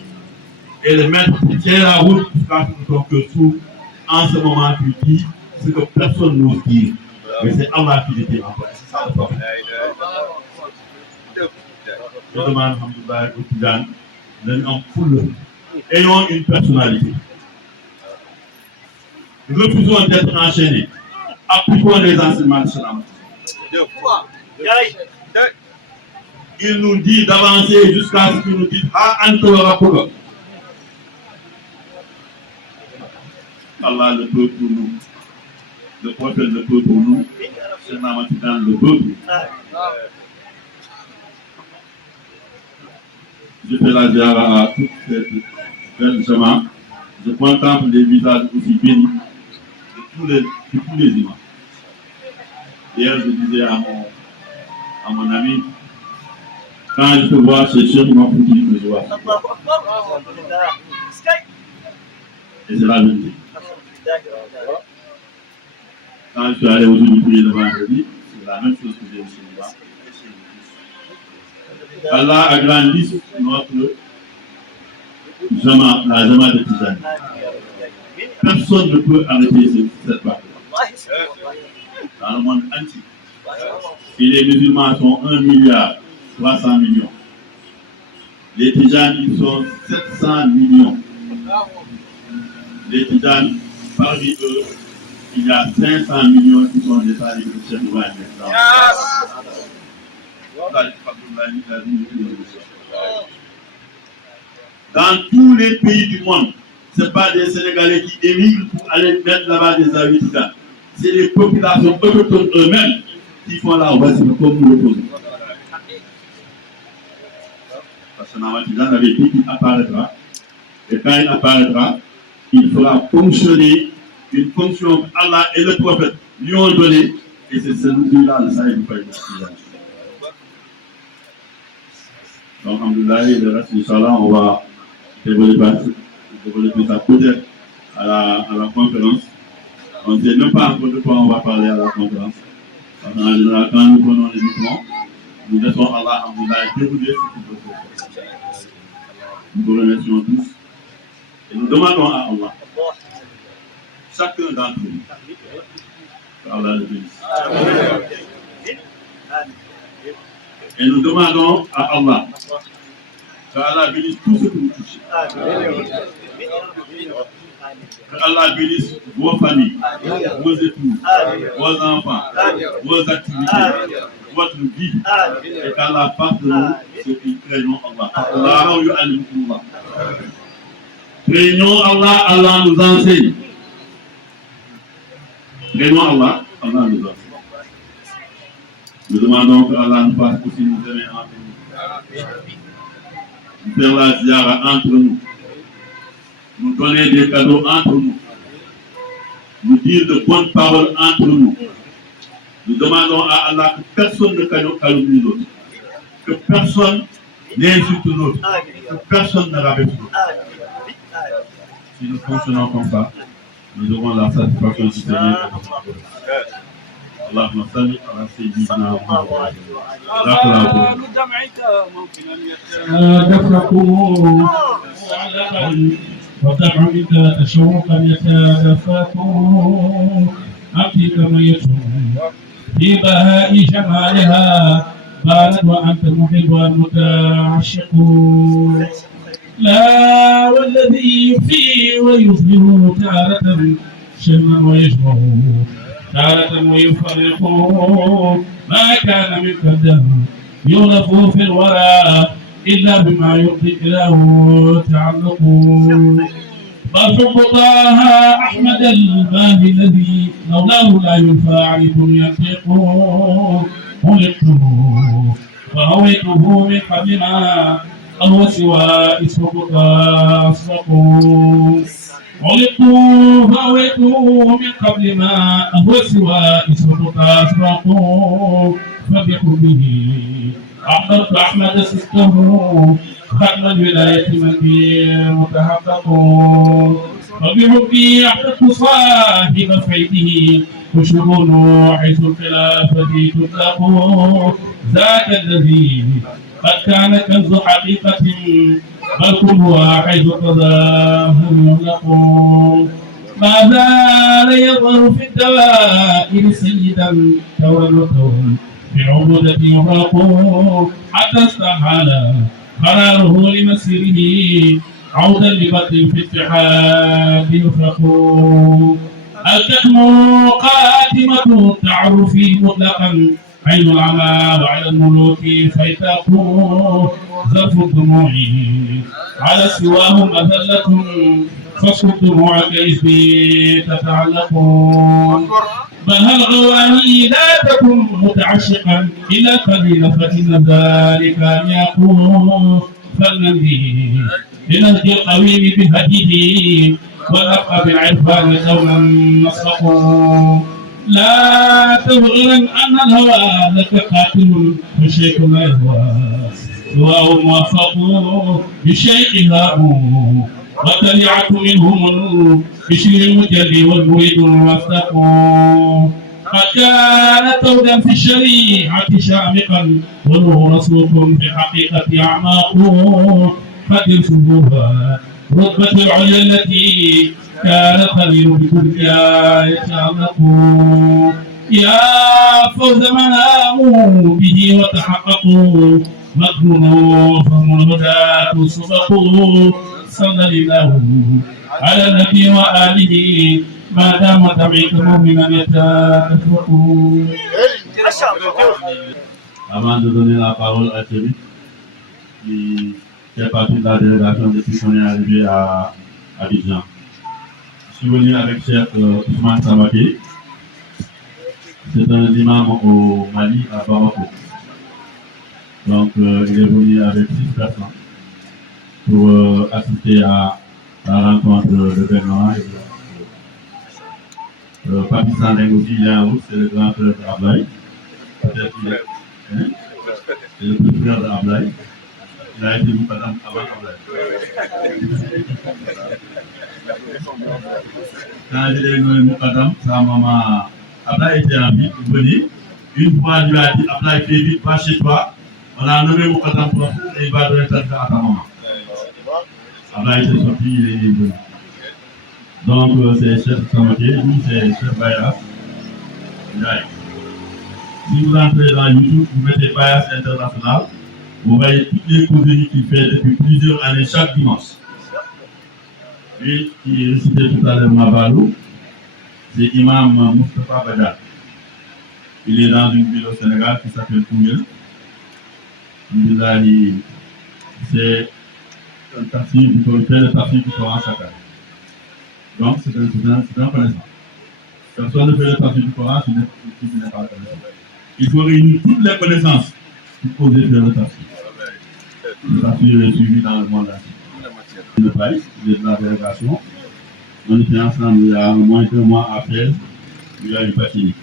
et le maître qui tient la route jusqu'à ce que ton cœur s'ouvre. En ce moment, tu dis ce que personne n'ose dire. Mais c'est Allah qui l'était en place. C'est ça le prophète. Je demande, alhamdoulilah, au Tijan, en foule, ayons une personnalité. Refusons d'être enchaînés. Appliquons les enseignements de l'islam. Il nous dit d'avancer jusqu'à ce qu'il nous dise Ah, Antorapoga. Allah le peut pour nous. Le prophète le peut pour nous. C'est Namatidan le peut pour nous. Je fais la ziara à toute cette belle chemin. Je contemple les visages aussi bénis de tous les imams. Hier, je disais à mon ami, quand je te vois, c'est sûr que ma foutu que je vois. Et c'est la vérité. Quand je suis allé aujourd'hui prier le vendredi, c'est la même chose que j'ai aussi là. Allah agrandisse notre la jama de Tijani. Personne ne peut arrêter cette bataille. Dans le monde entier. Et les musulmans sont 1,3 milliard. Les Tijani, ils sont 700 millions. Les Tijani, parmi eux, il y a 500 millions qui sont des talibés de Cheikh Ibrahim. Dans tous les pays du monde, ce n'est pas des Sénégalais qui émigrent pour aller mettre là-bas des habitants. C'est les populations autochtones eux-mêmes qui font la voiture comme nous le faisons. Parce que Namatidan avait dit qu'il apparaîtra. Et quand il apparaîtra, il fera fonctionner une fonction que Allah et le prophète lui ont donnée. Et c'est celui-là, le Saïd Faïd. Donc, alhamdoulilah, le reste, Inch'Allah, on va développer ça peut-être à la conférence. On ne sait même pas encore de quoi on va parler à la conférence. Parce qu'en général, quand nous prenons les micros, nous laissons Allah, alhamdoulilah, dérouler ce qu'il faut faire. Nous vous remercions tous. Et nous demandons à Allah, chacun d'entre nous. Que Allah le bénisse. Et nous demandons à Allah que Allah bénisse tout ce que vous touchez. Que Allah bénisse vos familles, vos époux, vos enfants, vos activités, votre vie. Et qu'Allah fasse de nous ce qui craignons Allah. Craignons Allah, Allah nous enseigne. Craignons Allah, Allah nous enseigne. Nous demandons que Allah nous fasse aussi nous aimer entre nous. Faire la ziara entre nous. Nous donner des cadeaux entre nous. Nous dire de bonnes paroles entre nous. Nous demandons à Allah que personne ne calomnie l'autre. Que personne n'insulte l'autre. Que personne ne rabaisse l'autre. Si nous fonctionnons comme ça, nous aurons la satisfaction du Seigneur. اللهم صل على سيدنا محمد. دفركم ودمع منك تشوقا يتدفقون أبكي كما يشوق في بهاء جمالها بارد وأنت المحب والمتعشق. لا والذي يخفي ويظهر تارة شما ويجمع تارة ويفرق ما كان منك الدهر يغلف في الورى إلا بما يرضي إله تعلق. فحب طه أحمد الباهي الذي لولاه لا ينفى عيب ينطق. خلقته فهويته من قبل ما هو سوى اسمك أسبق. خلقت فهويته من قبل ما هو سوى اسمك أسبق. فبحبه أحضرت أحمد سته ختم الولاية من به متحقق. فبحبه أحضرت صاحب فيده وشؤون حيث الخلافة تطلق. ذاك الذي قد كان كنز حقيقة بل كلها حيث قضاه يغلق. ما زال يظهر في الدوائر سيدا ثورا وثورا في العبودة يغلق. حتى استحال قراره لمسيره عودا لبطل في اتحاد يفرق. الكتم قاتمة التعرف مطلقا عين العمى وعلى الملوك فيتاق. ظرف الدموع على سواهم أذلة فاصب دموعك إذ بي تتعلق. فهل الغواني لا تكن متعشقا إلا قليلا فإن ذلك أن يكون. فلننهي لنهدي القويم بهديه ونبقى بالعرفان دوما نسبق. لا تبغرن أن الهوى لك قاتل والشيخ لا يهوى سواه موفق. بالشيخ هاؤوا وتلعت منهم بشر المجري والمريد الموثق. قد كان تودا في الشريعة شامقا وله رسول في حقيقة أعماق. قد يرسلوها رتبة العليا التي كان الخليل بكل يتعلق. يا فوز من آموا به وتحققوا مكروا فهم الهداة سبقوا. صلى الله على النبي وآله ما دام تبعك مؤمنا يتفرق. Avant de donner la parole à Thierry, qui fait partie de la délégation depuis qu'on est arrivé à Abidjan. Je suis venu avec Cheikh Ousmane Samake. C'est un imam au Mali, à Bamako. Donc, il est venu avec 6 personnes pour assister à la rencontre de Benoît. Papi Sandeng aussi, il est en route, c'est le grand frère d'Ablaï. Peut-être qu'il est, c'est le petit frère d'Ablaï. Il a été Moukadam avant Ablaï. Quand il est venu Moukadam, sa maman Ablaï était en vie, il venait. Une fois, il lui a dit Ablaï, fais vite, va chez toi. On a nommé Moukadam pour et il va donner ta à ta maman. Ablaï était sorti, il est venu. Donc, c'est Chef Samoté, lui, c'est Chef Bayas. Si vous entrez dans YouTube, vous mettez Bayas International, vous voyez toutes les causeries qu'il fait depuis plusieurs années, chaque dimanche. Lui, qui récitait tout à l'heure Mabalou, c'est Imam Moustapha Badja. Il est dans une ville au Sénégal qui s'appelle Koungheul. C'est un tafsir du Coran chaque année. Donc, c'est un connaissant. Personne ne fait le tafsir du Coran si tu n'es pas connaissant. Il faut réunir toutes les connaissances pour poser faire le tafsir. Le tafsir est suivi dans le monde entier. Le pays, il est de la délégation. On était ensemble il y a moins de 2 mois après, il y a une partie.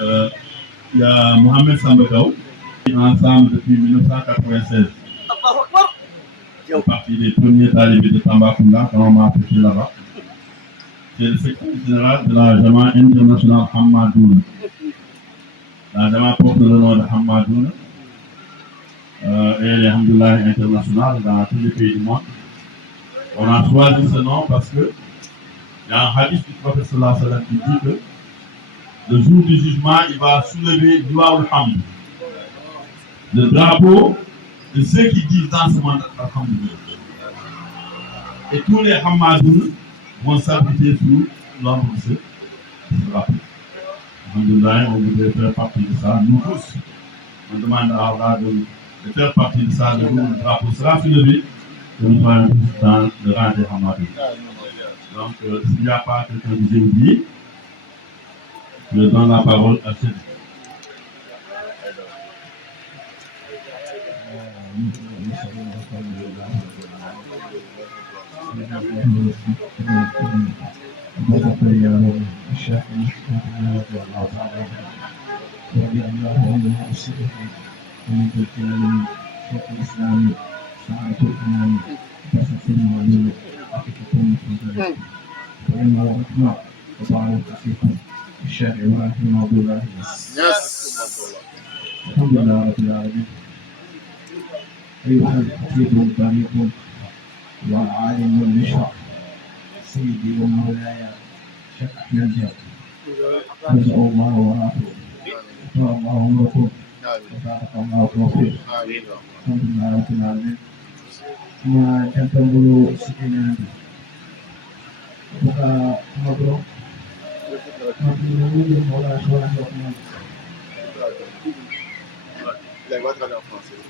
Il y a Mohamed Sambakaou, qui est ensemble depuis 1996. Il fait partie des premiers talibés de Tambacounda quand on m'a approché là-bas. C'est le secrétaire général de la Jama internationale Hamadouna. La Jama porte le nom de Hamadouna. Elle est Alhamdoulilah internationale dans tous les pays du monde. On a choisi ce nom parce que il y a un hadith du prophète sallallahu alayhi wa sallam qui dit que le jour du jugement, il va soulever l'Ouaoul Hamd, le drapeau de ceux qui disent dans ce monde Alhamdoulilah. Et tous les Hamadoun vont s'abriter sous l'ombre de ce drapeau. Alhamdoulilah, on voudrait faire partie de ça. Nous tous, on demande à Allah de faire partie de ça, le jour où le drapeau sera soulevé, que nous soyons tous dans le rang des Hamadoun. Donc, s'il n'y a pas quelqu'un qui vous oublié, je donne la parole à Chéri. الشيخ إبراهيم عبد الله. الحمد لله رب العالمين. أيها الخطيب البليغ والعالم المشرق سيدي ومولاي الشيخ أحمد جاب، رزق الله ورعاته، وفق الله أمركم، وبارك الله توفيق. الحمد لله رب العالمين. ما تنتظروا سكينة buka ngobrol ngobrol mola soal dokumen lewat radio français.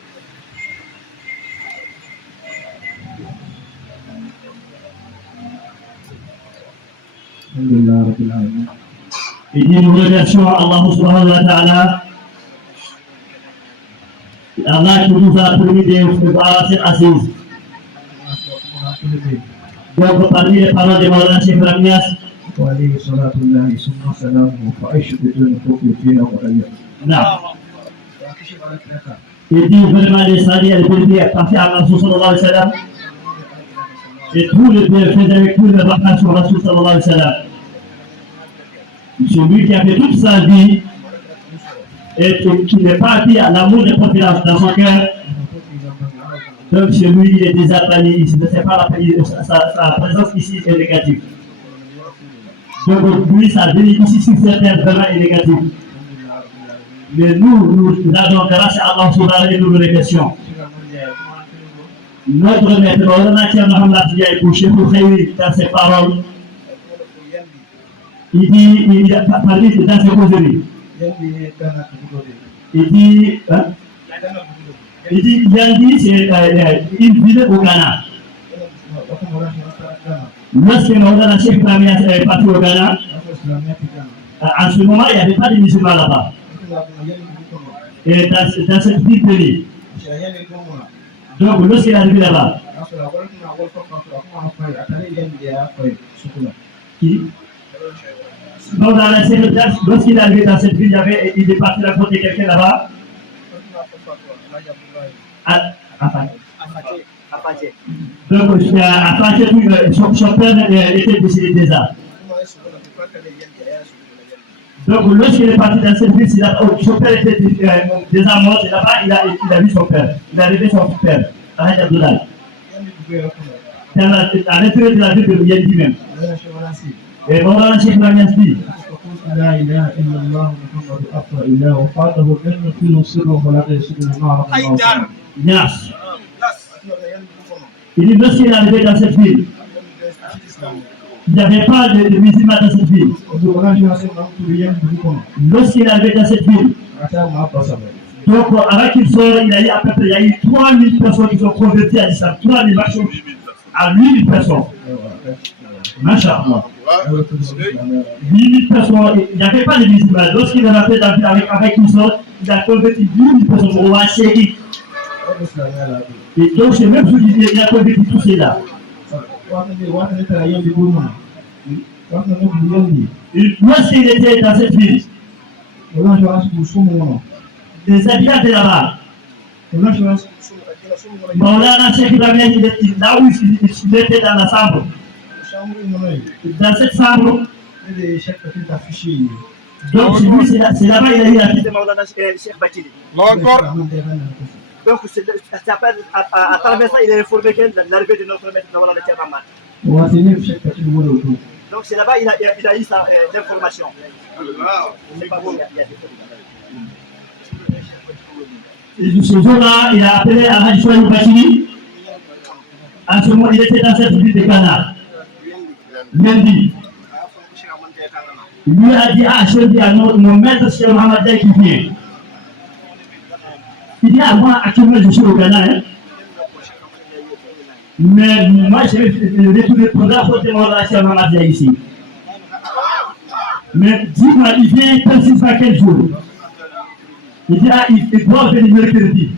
Alhamdulillah rabbil alamin. Et nous remercions Allah subhanahu wa ta'ala, Allah qui nous a permis de voir cette assise. Donc, parmi les paroles de Maulana Cheikh Ibrahim Niass, وعليه صلاة الله ثم سلامه فعيش بدون خوف فينا وغيره. نعم. Il dit vraiment les salis et les bénéfices partis à Rasoul sallallahu alayhi wa sallam. Et tout le bienfait avec tout le barakah sur Rasoul sallallahu alayhi wa sallam. Celui qui a fait toute sa vie et qui n'est pas appris à l'amour de confidence dans son cœur. Donc chez lui, il est déjà banni ici. Ne sait pas sa présence ici est négative. Donc lui, sa venue ici sur cette terre vraiment est négative. Mais nous avons grâce à Allah subhanahu et nous le remercions. Notre maître, Maulana Cheikh Mohamed Ndiaye Boucher, dans ses paroles, il a parlé dans ses causeries. Il dit, Yandi, c'est une ville au Ghana. Lorsque Maulana Cheikh Ibrahim Niass est parti au Ghana, en ce moment, il n'y avait pas de musulmans là-bas. Et dans cette ville pays. Donc, lorsqu'il est arrivé là-bas, qui Maulana Cheikh Niass, lorsqu'il est arrivé dans cette ville, il est parti raconter quelqu'un là-bas. Donc, à partir son père était décédé déjà. Donc, lorsqu'il est parti dans cette ville, son père était déjà mort, là-bas, il a vu son père. Il a rêvé son père, Ahmed Abdoulaye. à l'intérieur de la ville de Yendi même. Et Maulana Cheikh Ibrahim dit لا إله إلا الله محمد أفضل إله وفاته لم يكن سره ولا يسره ما رحمه Nias. Il dit lorsqu'il est arrivé dans cette ville, il n'y avait pas de musulmans dans cette ville. Lorsqu'il est arrivé dans cette ville, donc avant qu'il sorte, il y a eu 3000 personnes qui sont converties à l'islam. 3000 maximum à 8000 personnes. Masha'Allah. 8000 personnes, il n'y avait pas de musulmans. Lorsqu'il est rentré dans la ville avec une sorte, il a converti 8000 personnes au roi Chéri. Et donc c'est même ce qu'il dit, il a converti tous ces-là. Lorsqu'il était dans cette ville, les habitants de là-bas, Maulana Cheikh Ibrahim, là où il était dans la chambre, dans cette chambre, donc c'est là-bas il a eu la vie de Maulana Cheikh Bakili. Donc à travers ça, il a informé l'arrivée de notre maître Maulana Cheikh Ahmad. Donc c'est là-bas il a eu l'information. Et ce jour-là, il a appelé à Hadjouaï Bakili. En ce moment, il était dans cette ville de Ghana. Lundi. Il lui a dit, je dis à mon maître Cheikh Mohamed Diaye qui vient. Il dit, moi, actuellement, je suis au Ghana. Hein. Mais moi, je vais retourner pour la faute de mon Cheikh Mohamed Diaye ici. Mais dis-moi, il vient précisément quel jour? Il dit, il doit venir mercredi.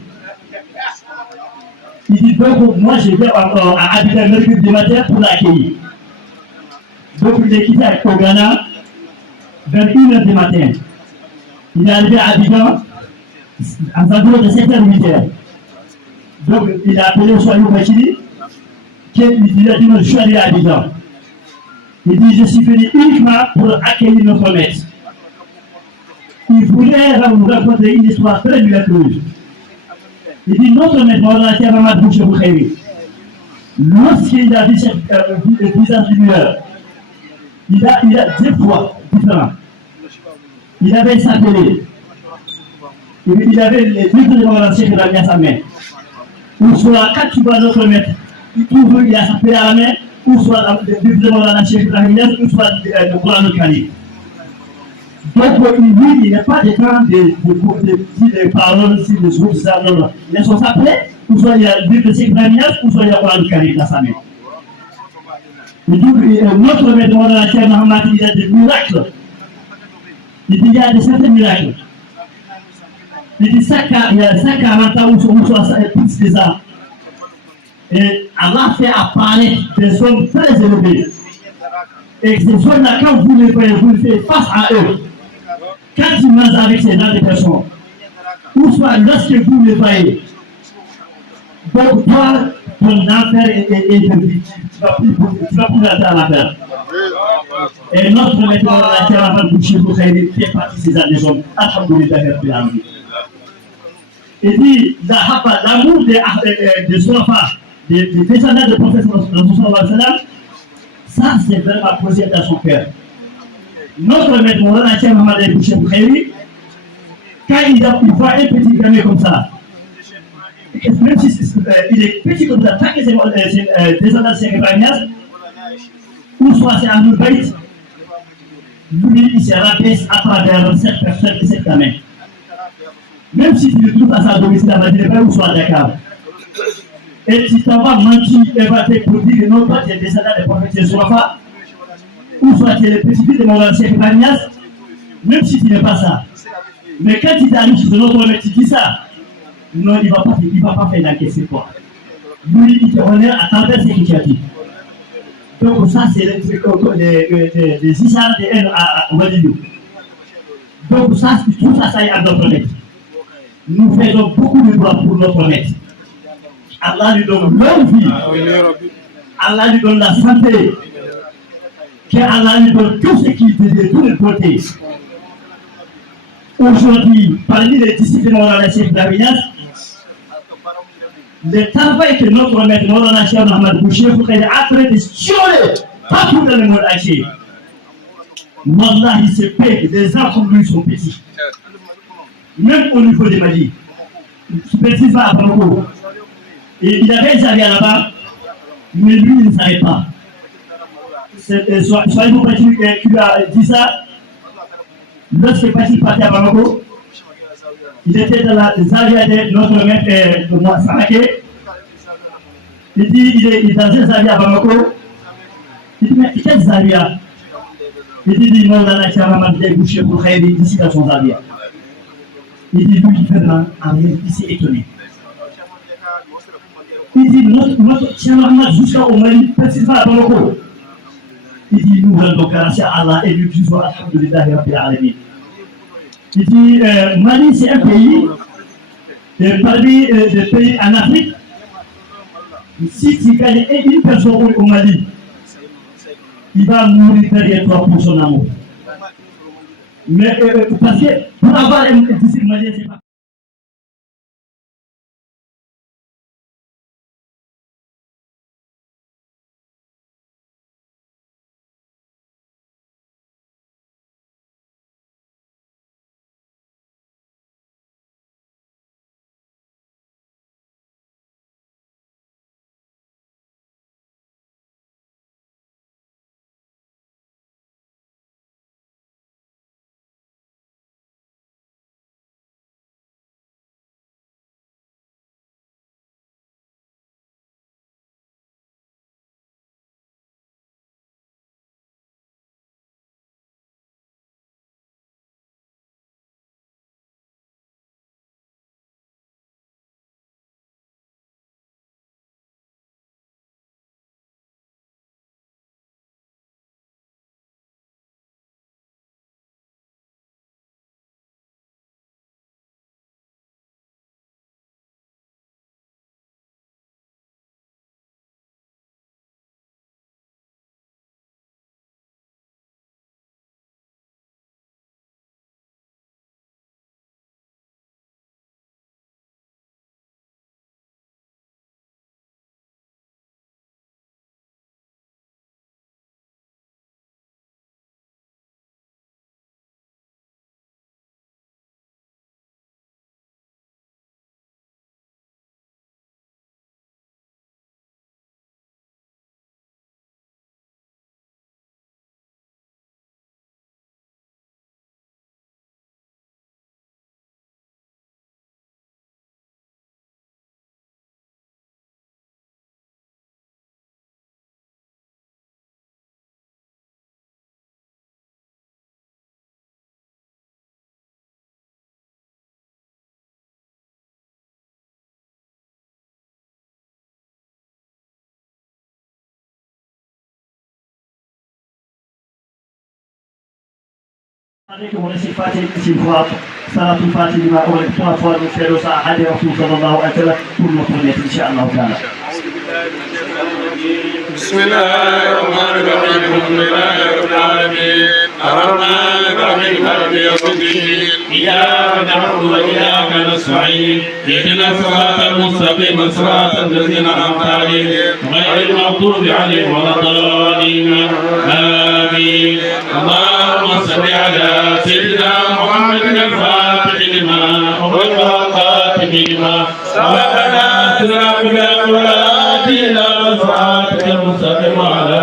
Il dit, donc moi, je vais à Abidjan mercredi matin pour l'accueillir. Donc il est quitté au Ghana vers 1h du matin. Il est arrivé à Abidjan à environ de 7h, 8h. Donc il a appelé Soyou Bachili, qui il a dit, je suis allé à Abidjan. Il dit, je suis venu uniquement pour accueillir notre maître. Il voulait nous raconter une histoire très miraculeuse. Il dit, notre maître, Maulana Cheikh Ahmad Boucher Boukhayri, lorsqu'il a vu le visage du mur, il a deux fois différents. Il avait s'appelé. Il avait les livres de Maulana Cheikh Ibrahim à sa main. Ou soit, quand tu vois notre maître, il a s'appelé à la main, ou soit le livre de Maulana Cheikh Ibrahim, ou soit le Coran al-Karim. Donc, lui, il n'est pas des temps de paroles, si les autres, ça, non. Ils sont appelés, ou soit il y a le livre de Cheikh Ibrahim, ou soit il y a le Coran al-Karim dans sa main. Il dit, notre maître de la Cheikh Mohamed, il y a des miracles. Il dit, il y a certains miracles. Il dit, il y a 140 ans ou soit plus que ça. Et Allah fait apparaître des sommes très élevées. Et ces sommes-là, quand vous les voyez, vous les faites face à eux. Quand ils mangent avec ces gens de personnes, ou soit lorsque vous les voyez, donc toi, ton enfer est interdit. Tu vas plus rentrer à l'enfer. Et notre maître de la terre, Boucher Boukhayri, fait partie de ces hommes. Alhamdulillah. Il dit, l'amour des Sofa, des descendants de prophète sallam, ça c'est vraiment posé dans son cœur. Notre maître Maulana Cheikh Mohamed Boucher Boukhayri, quand il voit un petit gamin comme ça, même si il est petit comme ça, tant que c'est descendant de Cheikh Ibrahim, ou soit c'est un Baït, lui il se rabaisse à travers cette personne et cette gamin. Même si tu le trouves à sa domicile à Madinah ou soit à Dakar. Et tu t'en vas mentir et va te pour dire que non, toi tu es descendant des prophètes de Sofa, ou soit tu es le petit-fils de Maulana Cheikh Ibrahim, même si tu n'es pas ça. Mais quand tu t'arrives sur notre maître, tu dis ça, non, il ne va pas faire l'encaisser quoi. Lui, il te honneur à travers ce qu'il a dit. Donc ça, c'est les histoires de haine à Wadidou. Donc ça, tout ça, ça est à notre maître. Nous faisons beaucoup de droits pour notre maître. Allah lui donne longue vie. Allah lui donne la santé. Allah lui donne tout ce qu'il dit de tous les côtés. Aujourd'hui, parmi les disciples de Maulana Cheikh Ibrahim, le travail que notre maître Maulana Cheikh Ahmed Boucher est en train de sioler partout dans le monde entier. Wallahi, c'est paix, les arbres comme lui sont petits. Même au niveau des Mali. Petit va à Bamako. Et il avait des avions là-bas, mais lui, il ne savait pas. Soyez-vous pas qui lui a dit ça. Lorsque Patrick partait à Bamako, il était dans la Zaria de notre maître de moi, Saraké. Il dit, il est dans un Zaria à Bamako. Il dit, mais quel Zaria? Il dit, Maulana Cheikh Ahmed Boucher pour Khairi ici dans son Zaria. Il dit, lui qui fait là, il s'est étonné. Il dit, notre Cheikh Ahmed jusqu'au Mali, précisément à Bamako. Il dit, nous rendons grâce à Allah et nous disons Alhamdulillah Rabbil Alamin. Il dit, Mali c'est un pays, parmi les pays en Afrique, si tu gagnes une personne au Mali, il va mourir derrière toi pour son amour. Mais parce que pour avoir un disciple malien, c'est pas. عليكم ونسي فاتح الاستغفار صلاة الفاتح لما أولد طرفا من فيروس أحد رسول صلى الله عليه وسلم كل مطلوبية إن شاء الله تعالى. بسم الله الرحمن الرحيم الحمد لله رب العالمين الرحمن الرحيم مالك يوم الدين إياك نعبد وإياك نستعين اهدنا الصراط المستقيم صراط الذين أنعمت عليهم غير المغضوب عليهم ولا الضالين آمين. اللهم صل على سيدنا محمد الفاتح لما أغلق والخاتم لما سبقنا صراط الأولاد إلى صراطك المستقيم وعلى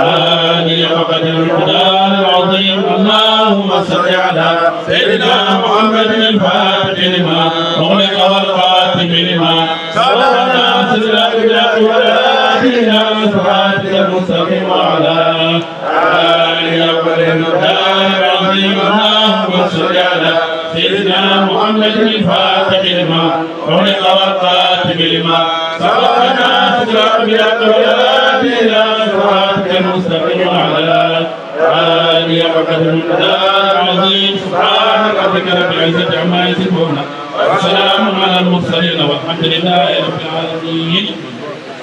آله وقدر القدر العظيم. اللهم صل على سيدنا محمد الفاتح لما أغلق والخاتم لما سبقنا صراط الأولاد إلى صراطك المستقيم وعلى آله وقدر القدر العظيم. اللهم صل على سيدنا محمد الفاتح لما أغلق والخاتم لما سبقنا صراط الأولاد إلى صراطك المستقيم وعلى آله وقدر القدر العظيم. سبحان ربك رب العزة عما يصفون وسلام على المرسلين والحمد لله رب العالمين.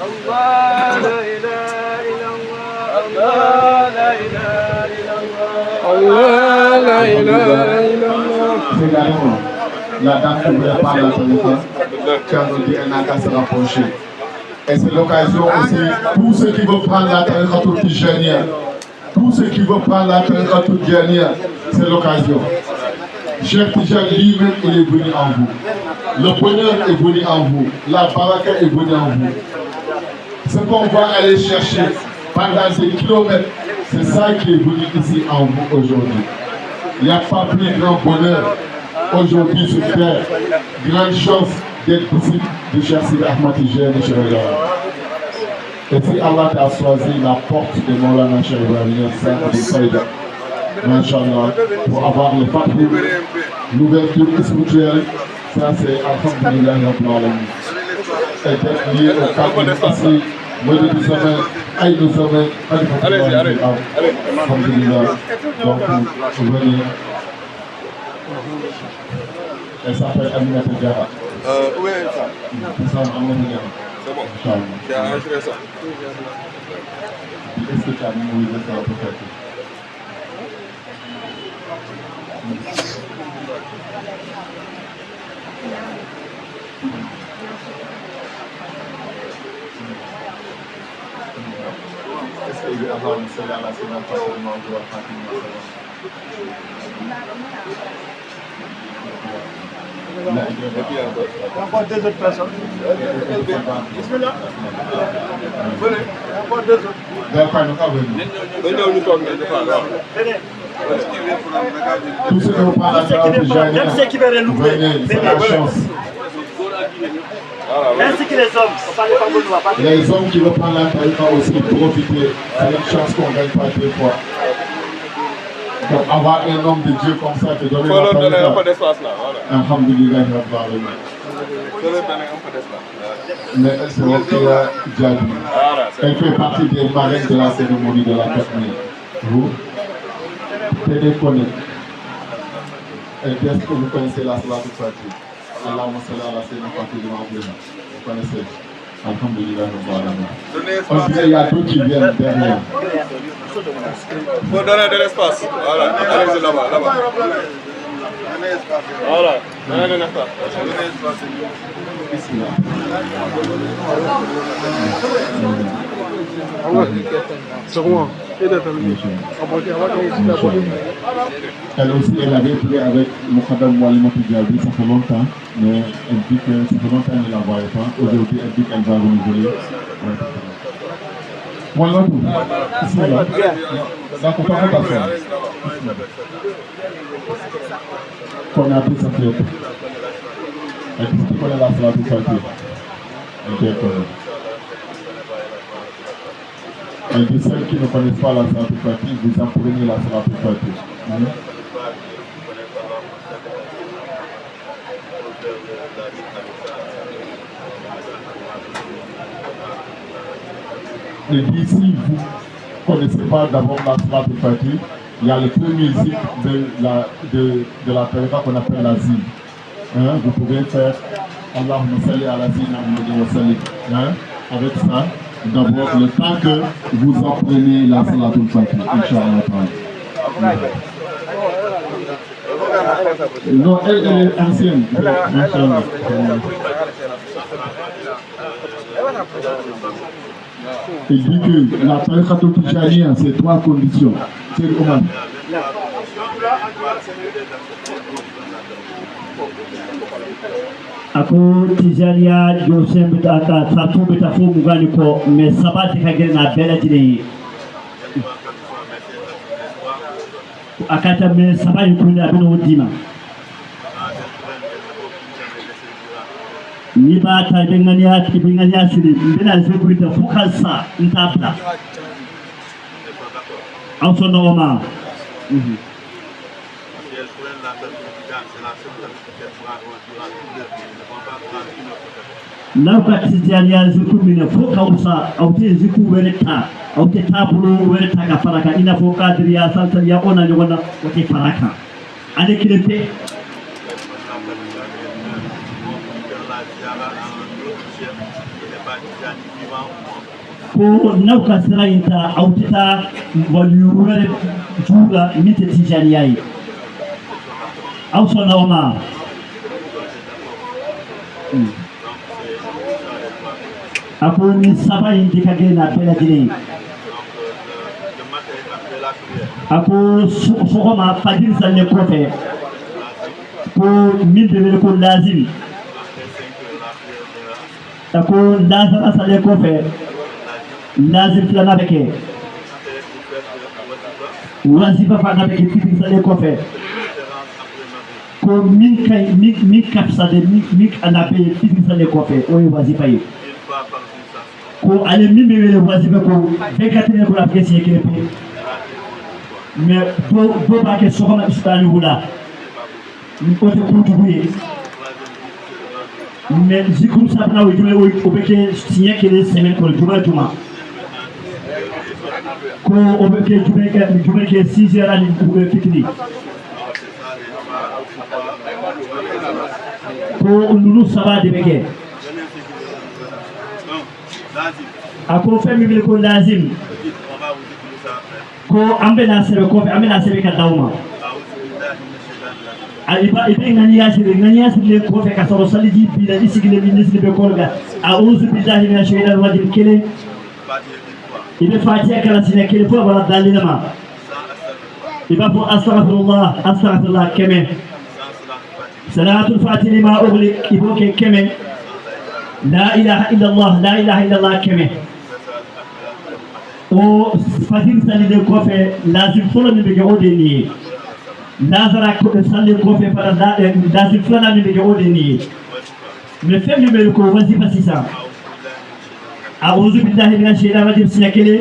الله لا إله إلا الله الله لا إله إلا الله الله لا إله إلا الله. La dame ne voulait pas la Tchernobyl et Naka se rapprocher. Et c'est l'occasion aussi, pour ceux qui veulent prendre la tariqa tijaniya, pour ceux qui veulent prendre la tariqa tijaniya, c'est l'occasion. Cheikh Tidiane lui-même, il est venu en vous. Le bonheur est venu en vous. La baraka est venue en vous. Ce qu'on va aller chercher pendant ces kilomètres, c'est ça qui est venu ici en vous aujourd'hui. Il n'y a pas plus grand bonheur aujourd'hui sur terre. Grande chance d'être ici de Cheikh Sidi Ahmad Tijani de Cheikh. Et si Allah t'a choisi la porte de Maulana Cheikh Ibrahim, ça de Saïda, Masha'Allah, pour avoir le papier, l'ouverture spirituelle, ça c'est Alhamdulillah Rabbil Alamin. Et d'être lié au cadre ici, Moïse du Sommet, Aïe du Sommet, Alhamdulillah. Donc, vous venez. Elle s'appelle Aminata Diarra. Où est ça? C'est ça, Aminata Diarra. C'est bon. Inch'Allah. Tu as enregistré ça? Est-ce que tu as mémorisé ça peut-être? Est-ce que je vais avoir une seule à la semaine facilement ou à Fatima? Et puis encore deux autres personnes. Bismillah. Venez, encore deux autres. Tous ceux qui vont prendre la tariqa tijaniya, venez, c'est la chance. Ainsi que les hommes, on parle pas de loi. Les hommes qui veulent prendre la tariqa aussi, profiter. C'est une chance qu'on ne gagne pas deux fois. Donc avoir un homme de Dieu comme ça, te donner la tariqa. Un peu d'espace là, voilà. Alhamdulillah Rabbil Alamin. Faut leur donner un peu d'espace. Mais c'est Rokia Djabi. Elle fait partie des marraines de la cérémonie de la Katmine. Vous téléphonez. Et est-ce que vous connaissez la Salatul Fatih? Allahumma salli ala sayyidina Fatih. Vous connaissez? Alhamdulillah Rabbil Alamin. On dirait qu'il y a d'autres qui viennent derrière. Faut donner de l'espace. Voilà, allez-y là-bas, là-bas. Voilà, donnez de l'espace. Elle aussi, elle avait pris avec Mokhadam Moualimatou Diaby, ça fait longtemps, mais elle dit que ça fait longtemps qu'elle ne la voyait pas. Aujourd'hui, elle dit qu'elle va renouveler. Moualimatou, ici là. D'accord, pas comme ça. Qu'on a pris sa fête. Elle dit que tu connais la Salatul Fatih. Elle dit que. Elle dit celles qui ne connaissent pas la Salatul Fatih, vous apprenez la Salatul Fatih. Et dit si vous ne connaissez pas d'abord la Salatul Fatih, il y a le premier zikr de la tariqa qu'on appelle la zikr. Vous pouvez faire Allahumma salli ala sayyidina Muhammadin wa sallim. Avec ça, d'abord le temps que vous apprenez la Salatul Fatih, Inch'Allah. Non, elle est ancienne. Inch'Allah. Il dit que la tariqa tijaniya, c'est trois conditions. C'est comment? Ako Tijaniya Joseph Bata Tatu Bata Fo Mugani ko me sabati kagere na bela jire akata me sabati kunya bino dima ni ba ta dengani ha ki bingani asiri bina zekurita fukansa ntapla also no ma lauka Tijaniya ziku mine fo kausa aute ziku wereta aute tabulu wereta ka faraka ina fo kadriya saltaliya ona ni wona wote faraka ane kilempe ko nauka sirainta autita waliyure juga mite Tijaniya yi also no ma ako ni saba indi kagena bela dine ako sokoma fajir salle kofe ko min be ko lazim ako lazim salle kofe lazim flana beke wazifa fana beke fajir salle kofe ko min kapsa de min anabe fajir salle kofe o wazifa yi ko ale min be wele wazifa ko 24 heures ko la presse yake pe mais do ba ke sokona istani wula ni ko te kutubuye mais zikru sabna o jume o beke signé que les semaines ko juma ko o beke jume ke 6 heures ani ko fikini ko nunu saba de beke ako femi ko lazim ko ambena sebe ko ambena sebe ka dauma iba ngani yasire ko fe ka soro saliji bi da isigile ministre be ko ga a'udhu billahi minash shaitanir rajim kele ibe fatiha kala sine kele fo wala dalina ma iba fo astaghfirullah keme salatul fatiha ma ughli iboke keme la ilaha illallah keme o fajir salide ko fe lazim folo ni be jode ni nazara ko salide ko fe para lazim folo ni be jode ni me femi me ko wazifa sisa a'udhu billahi minash shaitanir rajim sinakele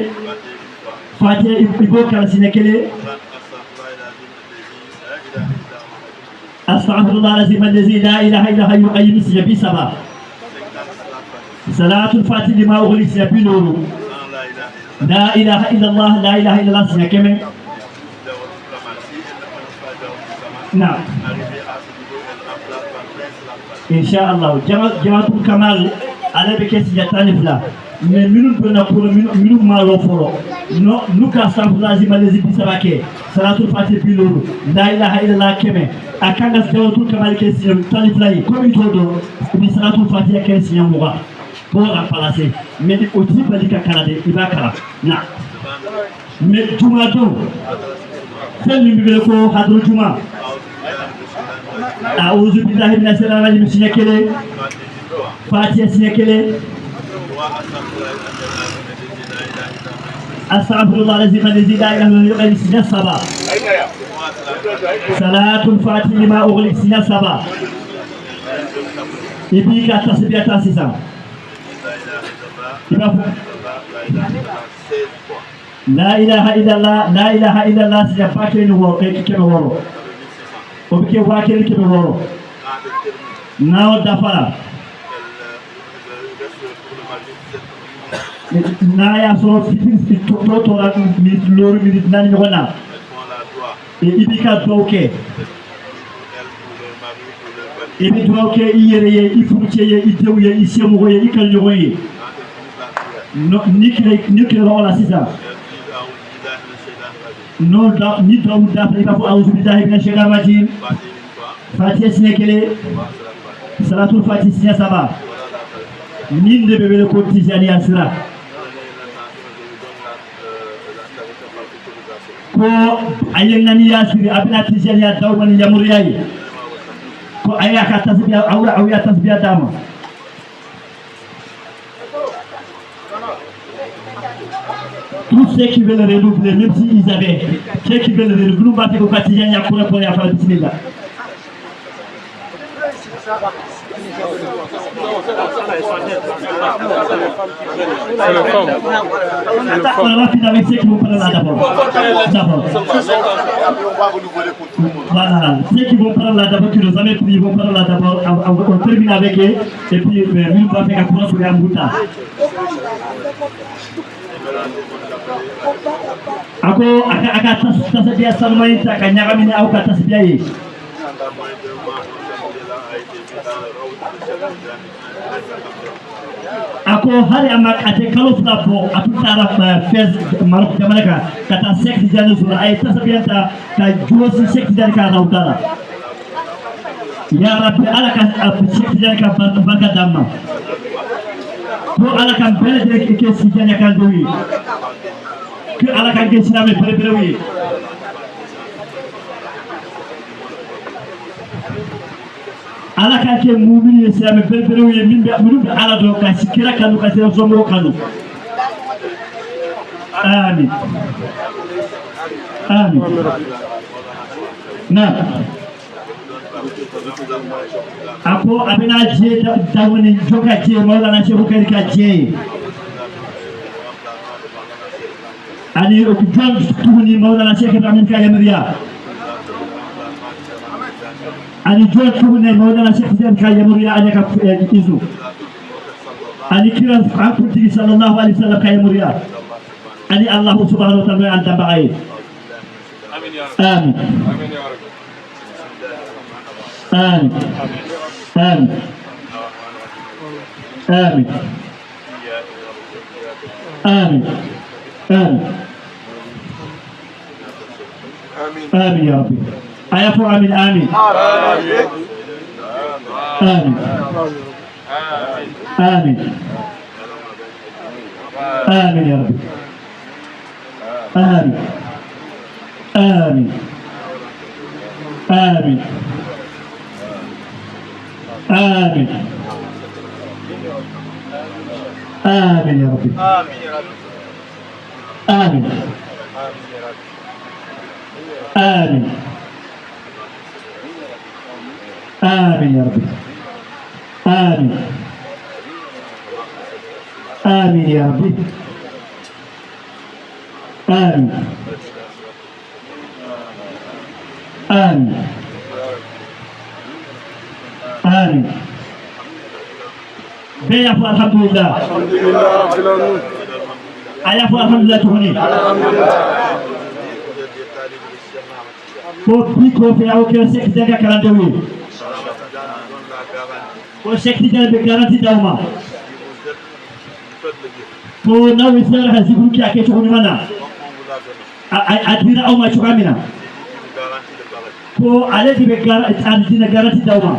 fatiha ibo kala sinakele astaghfirullah alazim allazi la ilaha illa huwa al-qayyum sijabi saba salatul fatiha lima ughli sijabi nuru لا إله إلا الله سنكمل نعم إن شاء الله جماعة الكمال على بكيس جاتاني فلا من منو بنقول منو ما لوفرو نوكا سامف لازم الذي بسباكه صلاة الفاتحة بلور لا إله إلا الله كمل أكان جماعة الكمال كيس جاتاني فلا كم يتودو بصلاة الفاتحة كيس يموغا pour remplacer mais aussi pas dire Canada il va kala na mais juma do sen mi be ko hadu juma a'udhu billahi minash shaitanir rajim sinekele fatiha sinekele astaghfirullah alazim alladhi la ilaha illa huwa sina saba salatul fatiha lima ughliq sina saba ibika tasbihata sisa لا إله إلا الله سيباكي نورو كي نورو وبكي واكي كي نورو ناو دفلا نايا سورو في توتورا ميت لورو ميت ناني نغنا إبكا دوكي ibi duwake iyereye ifurukeye idewuye isyemugoye ikalyogoye no nikle wala sisa no da ni dawu da fa ko a'udhu billahi minash shaitanir rajim fatiha sinekele salatul fatiha sinya saba ninde bebe ko tijani asira ko ayengani yasiri abina tijani dawmani yamuriyayi ko aya ka tasbiya awra awiya tasbiya dama tous ceux qui veulent renouveler même si ils avaient ceux qui veulent renouveler nous va faire au quotidien ya pour ya faire bismillah C'est le femme. On va finir avec ceux qui vont prendre là d'abord. Voilà, ceux qui vont prendre là d'abord, qui nous avaient pris, ils vont prendre là d'abord. On termine avec eux et puis nous va faire un courant pour les Ambouta. Ako aka tasbiya salmai ta kanyaga mini au ka tasbiya yi. Ako hari amak ate kalau sudah po atutara fez maruf jamanaka kata sek di janu sura ay tasbiya ta ka juosi sek di ka rautara. Ya Rabbi ala ka sek di ka barka damma. ko ala kam bele ke si janya kan do wi ke ala kan ke siname bere wi ala kan ke mu'mini siname bere wi min be ala do ka sikira kanu ka sero somo kanu amin amin na ako abina je dawni joka je mawlana cheikh kari ka je ani o jon tuni mawlana cheikh ibrahim ka yamriya ani jon tuni mawlana cheikh ibrahim ka yamriya ani ka izu ani kiran akuti sallallahu alaihi wasallam ka yamriya ani allah subhanahu wa ta'ala anta ba'i amin آمين آمين آمين آمين آمين آمين يا ربي أيفو آمين آمين آمين آمين آمين يا ربي آمين آمين آمين آمين آمين يا ربي آمين آمين آمين يا ربي آمين آمين يا ربي آمين آمين آمين بيافو الحمد لله أيافو الحمد لله تهوني كو في أوكي سكتة كلامي كو سكتة بكارنتي دوما كو ناوي سير هزيبو كي أكيد تهوني منا أدينا أو ما شو كو عليه بكارنتي نكارنتي دوما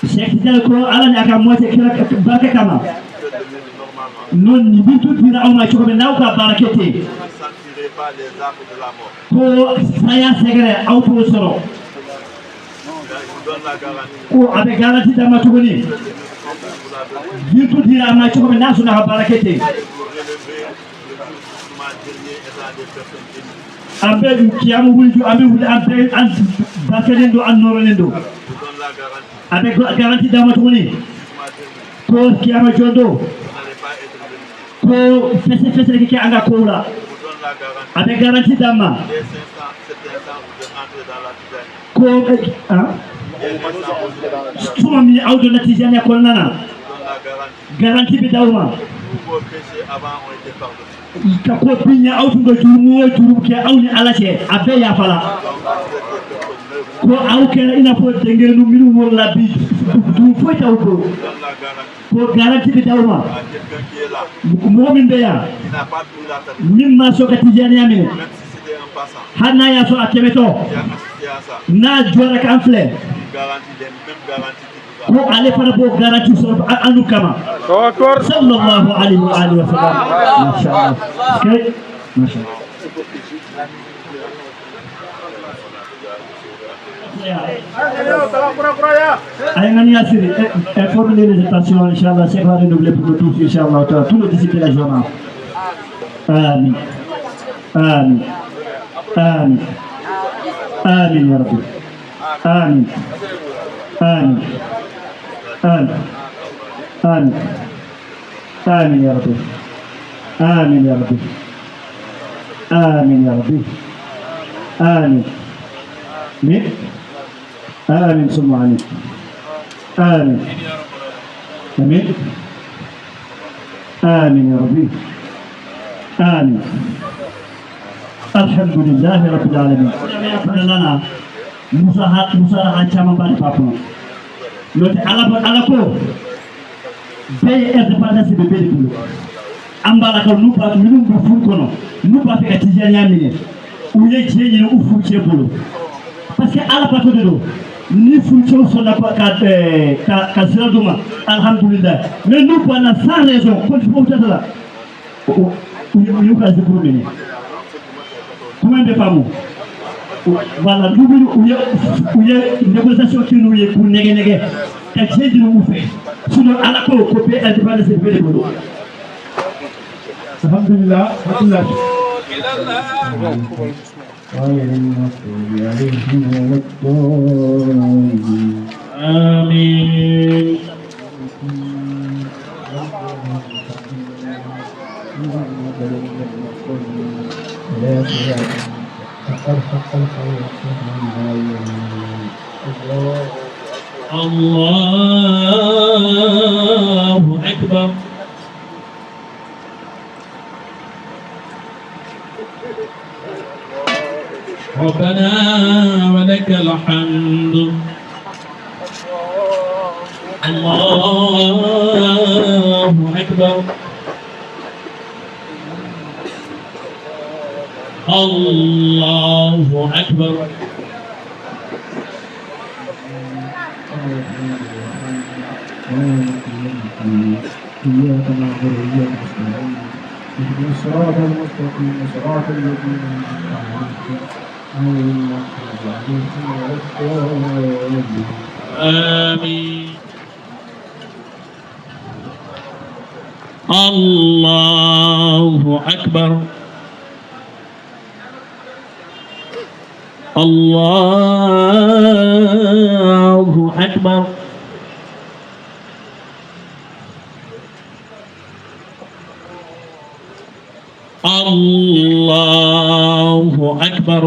Cheikh Tidiane ko ala ni aka moite kila baraka kama non ni bitu dira au ma chobe na ka barakete ko saya segre au to soro ko abe garanti da ma tugoni bitu dira ma chobe na suna ka barakete ambe kiamu wulju ambe wul ambe an bakelendo an norolendo avec garantie dans votre monnaie pour qui a majondo pour faire qui a anga kola avec garantie d'ama ko tuma mi auto na tijani ko nana garantie be dawma ka ko pinya auto do jurumo ke awni alache abe ya fala ko awkena ina fo dengere no minu wala bi du fo taw ko garantie be dawma mo min be ya min ma so ka tijani amine hanna ya so akemeto na jora kan fle ko ale fana bo garantie so anu kama sallallahu alaihi wa alihi wa sallam mashallah okay mashallah Aïe, Yassir, informez les stations, Inch'Allah, c'est va renouveler pour tous, Inch'Allah, tout le disciple de la journée. Amin. Amin. Amin. Amin, Ya Rabbi. Amin. Amin. Amin. Amin. Amin, Ya Rabbi. Amin, Ya Rabbi. Amin, Ya Rabbi. Amin. Amin. آمين ثم آمين آمين آمين آمين يا ربي آمين الحمد لله رب العالمين لنا مساحة كما بني بابنا لوت على كو بي indépendance be beli bulu ambala ko nupa minum bu fu kono nupa fe tijani amine uye jeñi no ufu cebulu parce que ala pato de do ni fonction sur la Kasiradouma, alhamdulillah. Mais nous, pendant sans raison, quand il faut être là, où est-ce que vous menez? Combien de femmes? Voilà, où il y a une négociation qui nous est pour néger. Quand j'ai dit nous fait, sinon à la cour, copier, elle ne va pas laisser faire les boulot. Alhamdulillah, alhamdulillah. آمين. الله أكبر. ربنا ولك الحمد. الله أكبر. الله أكبر. إياك نعبد وإياك نستعين اهدنا الصراط المستقيم صراط الذين أنعمت عليهم آمين. الله أكبر. الله أكبر. الله أكبر.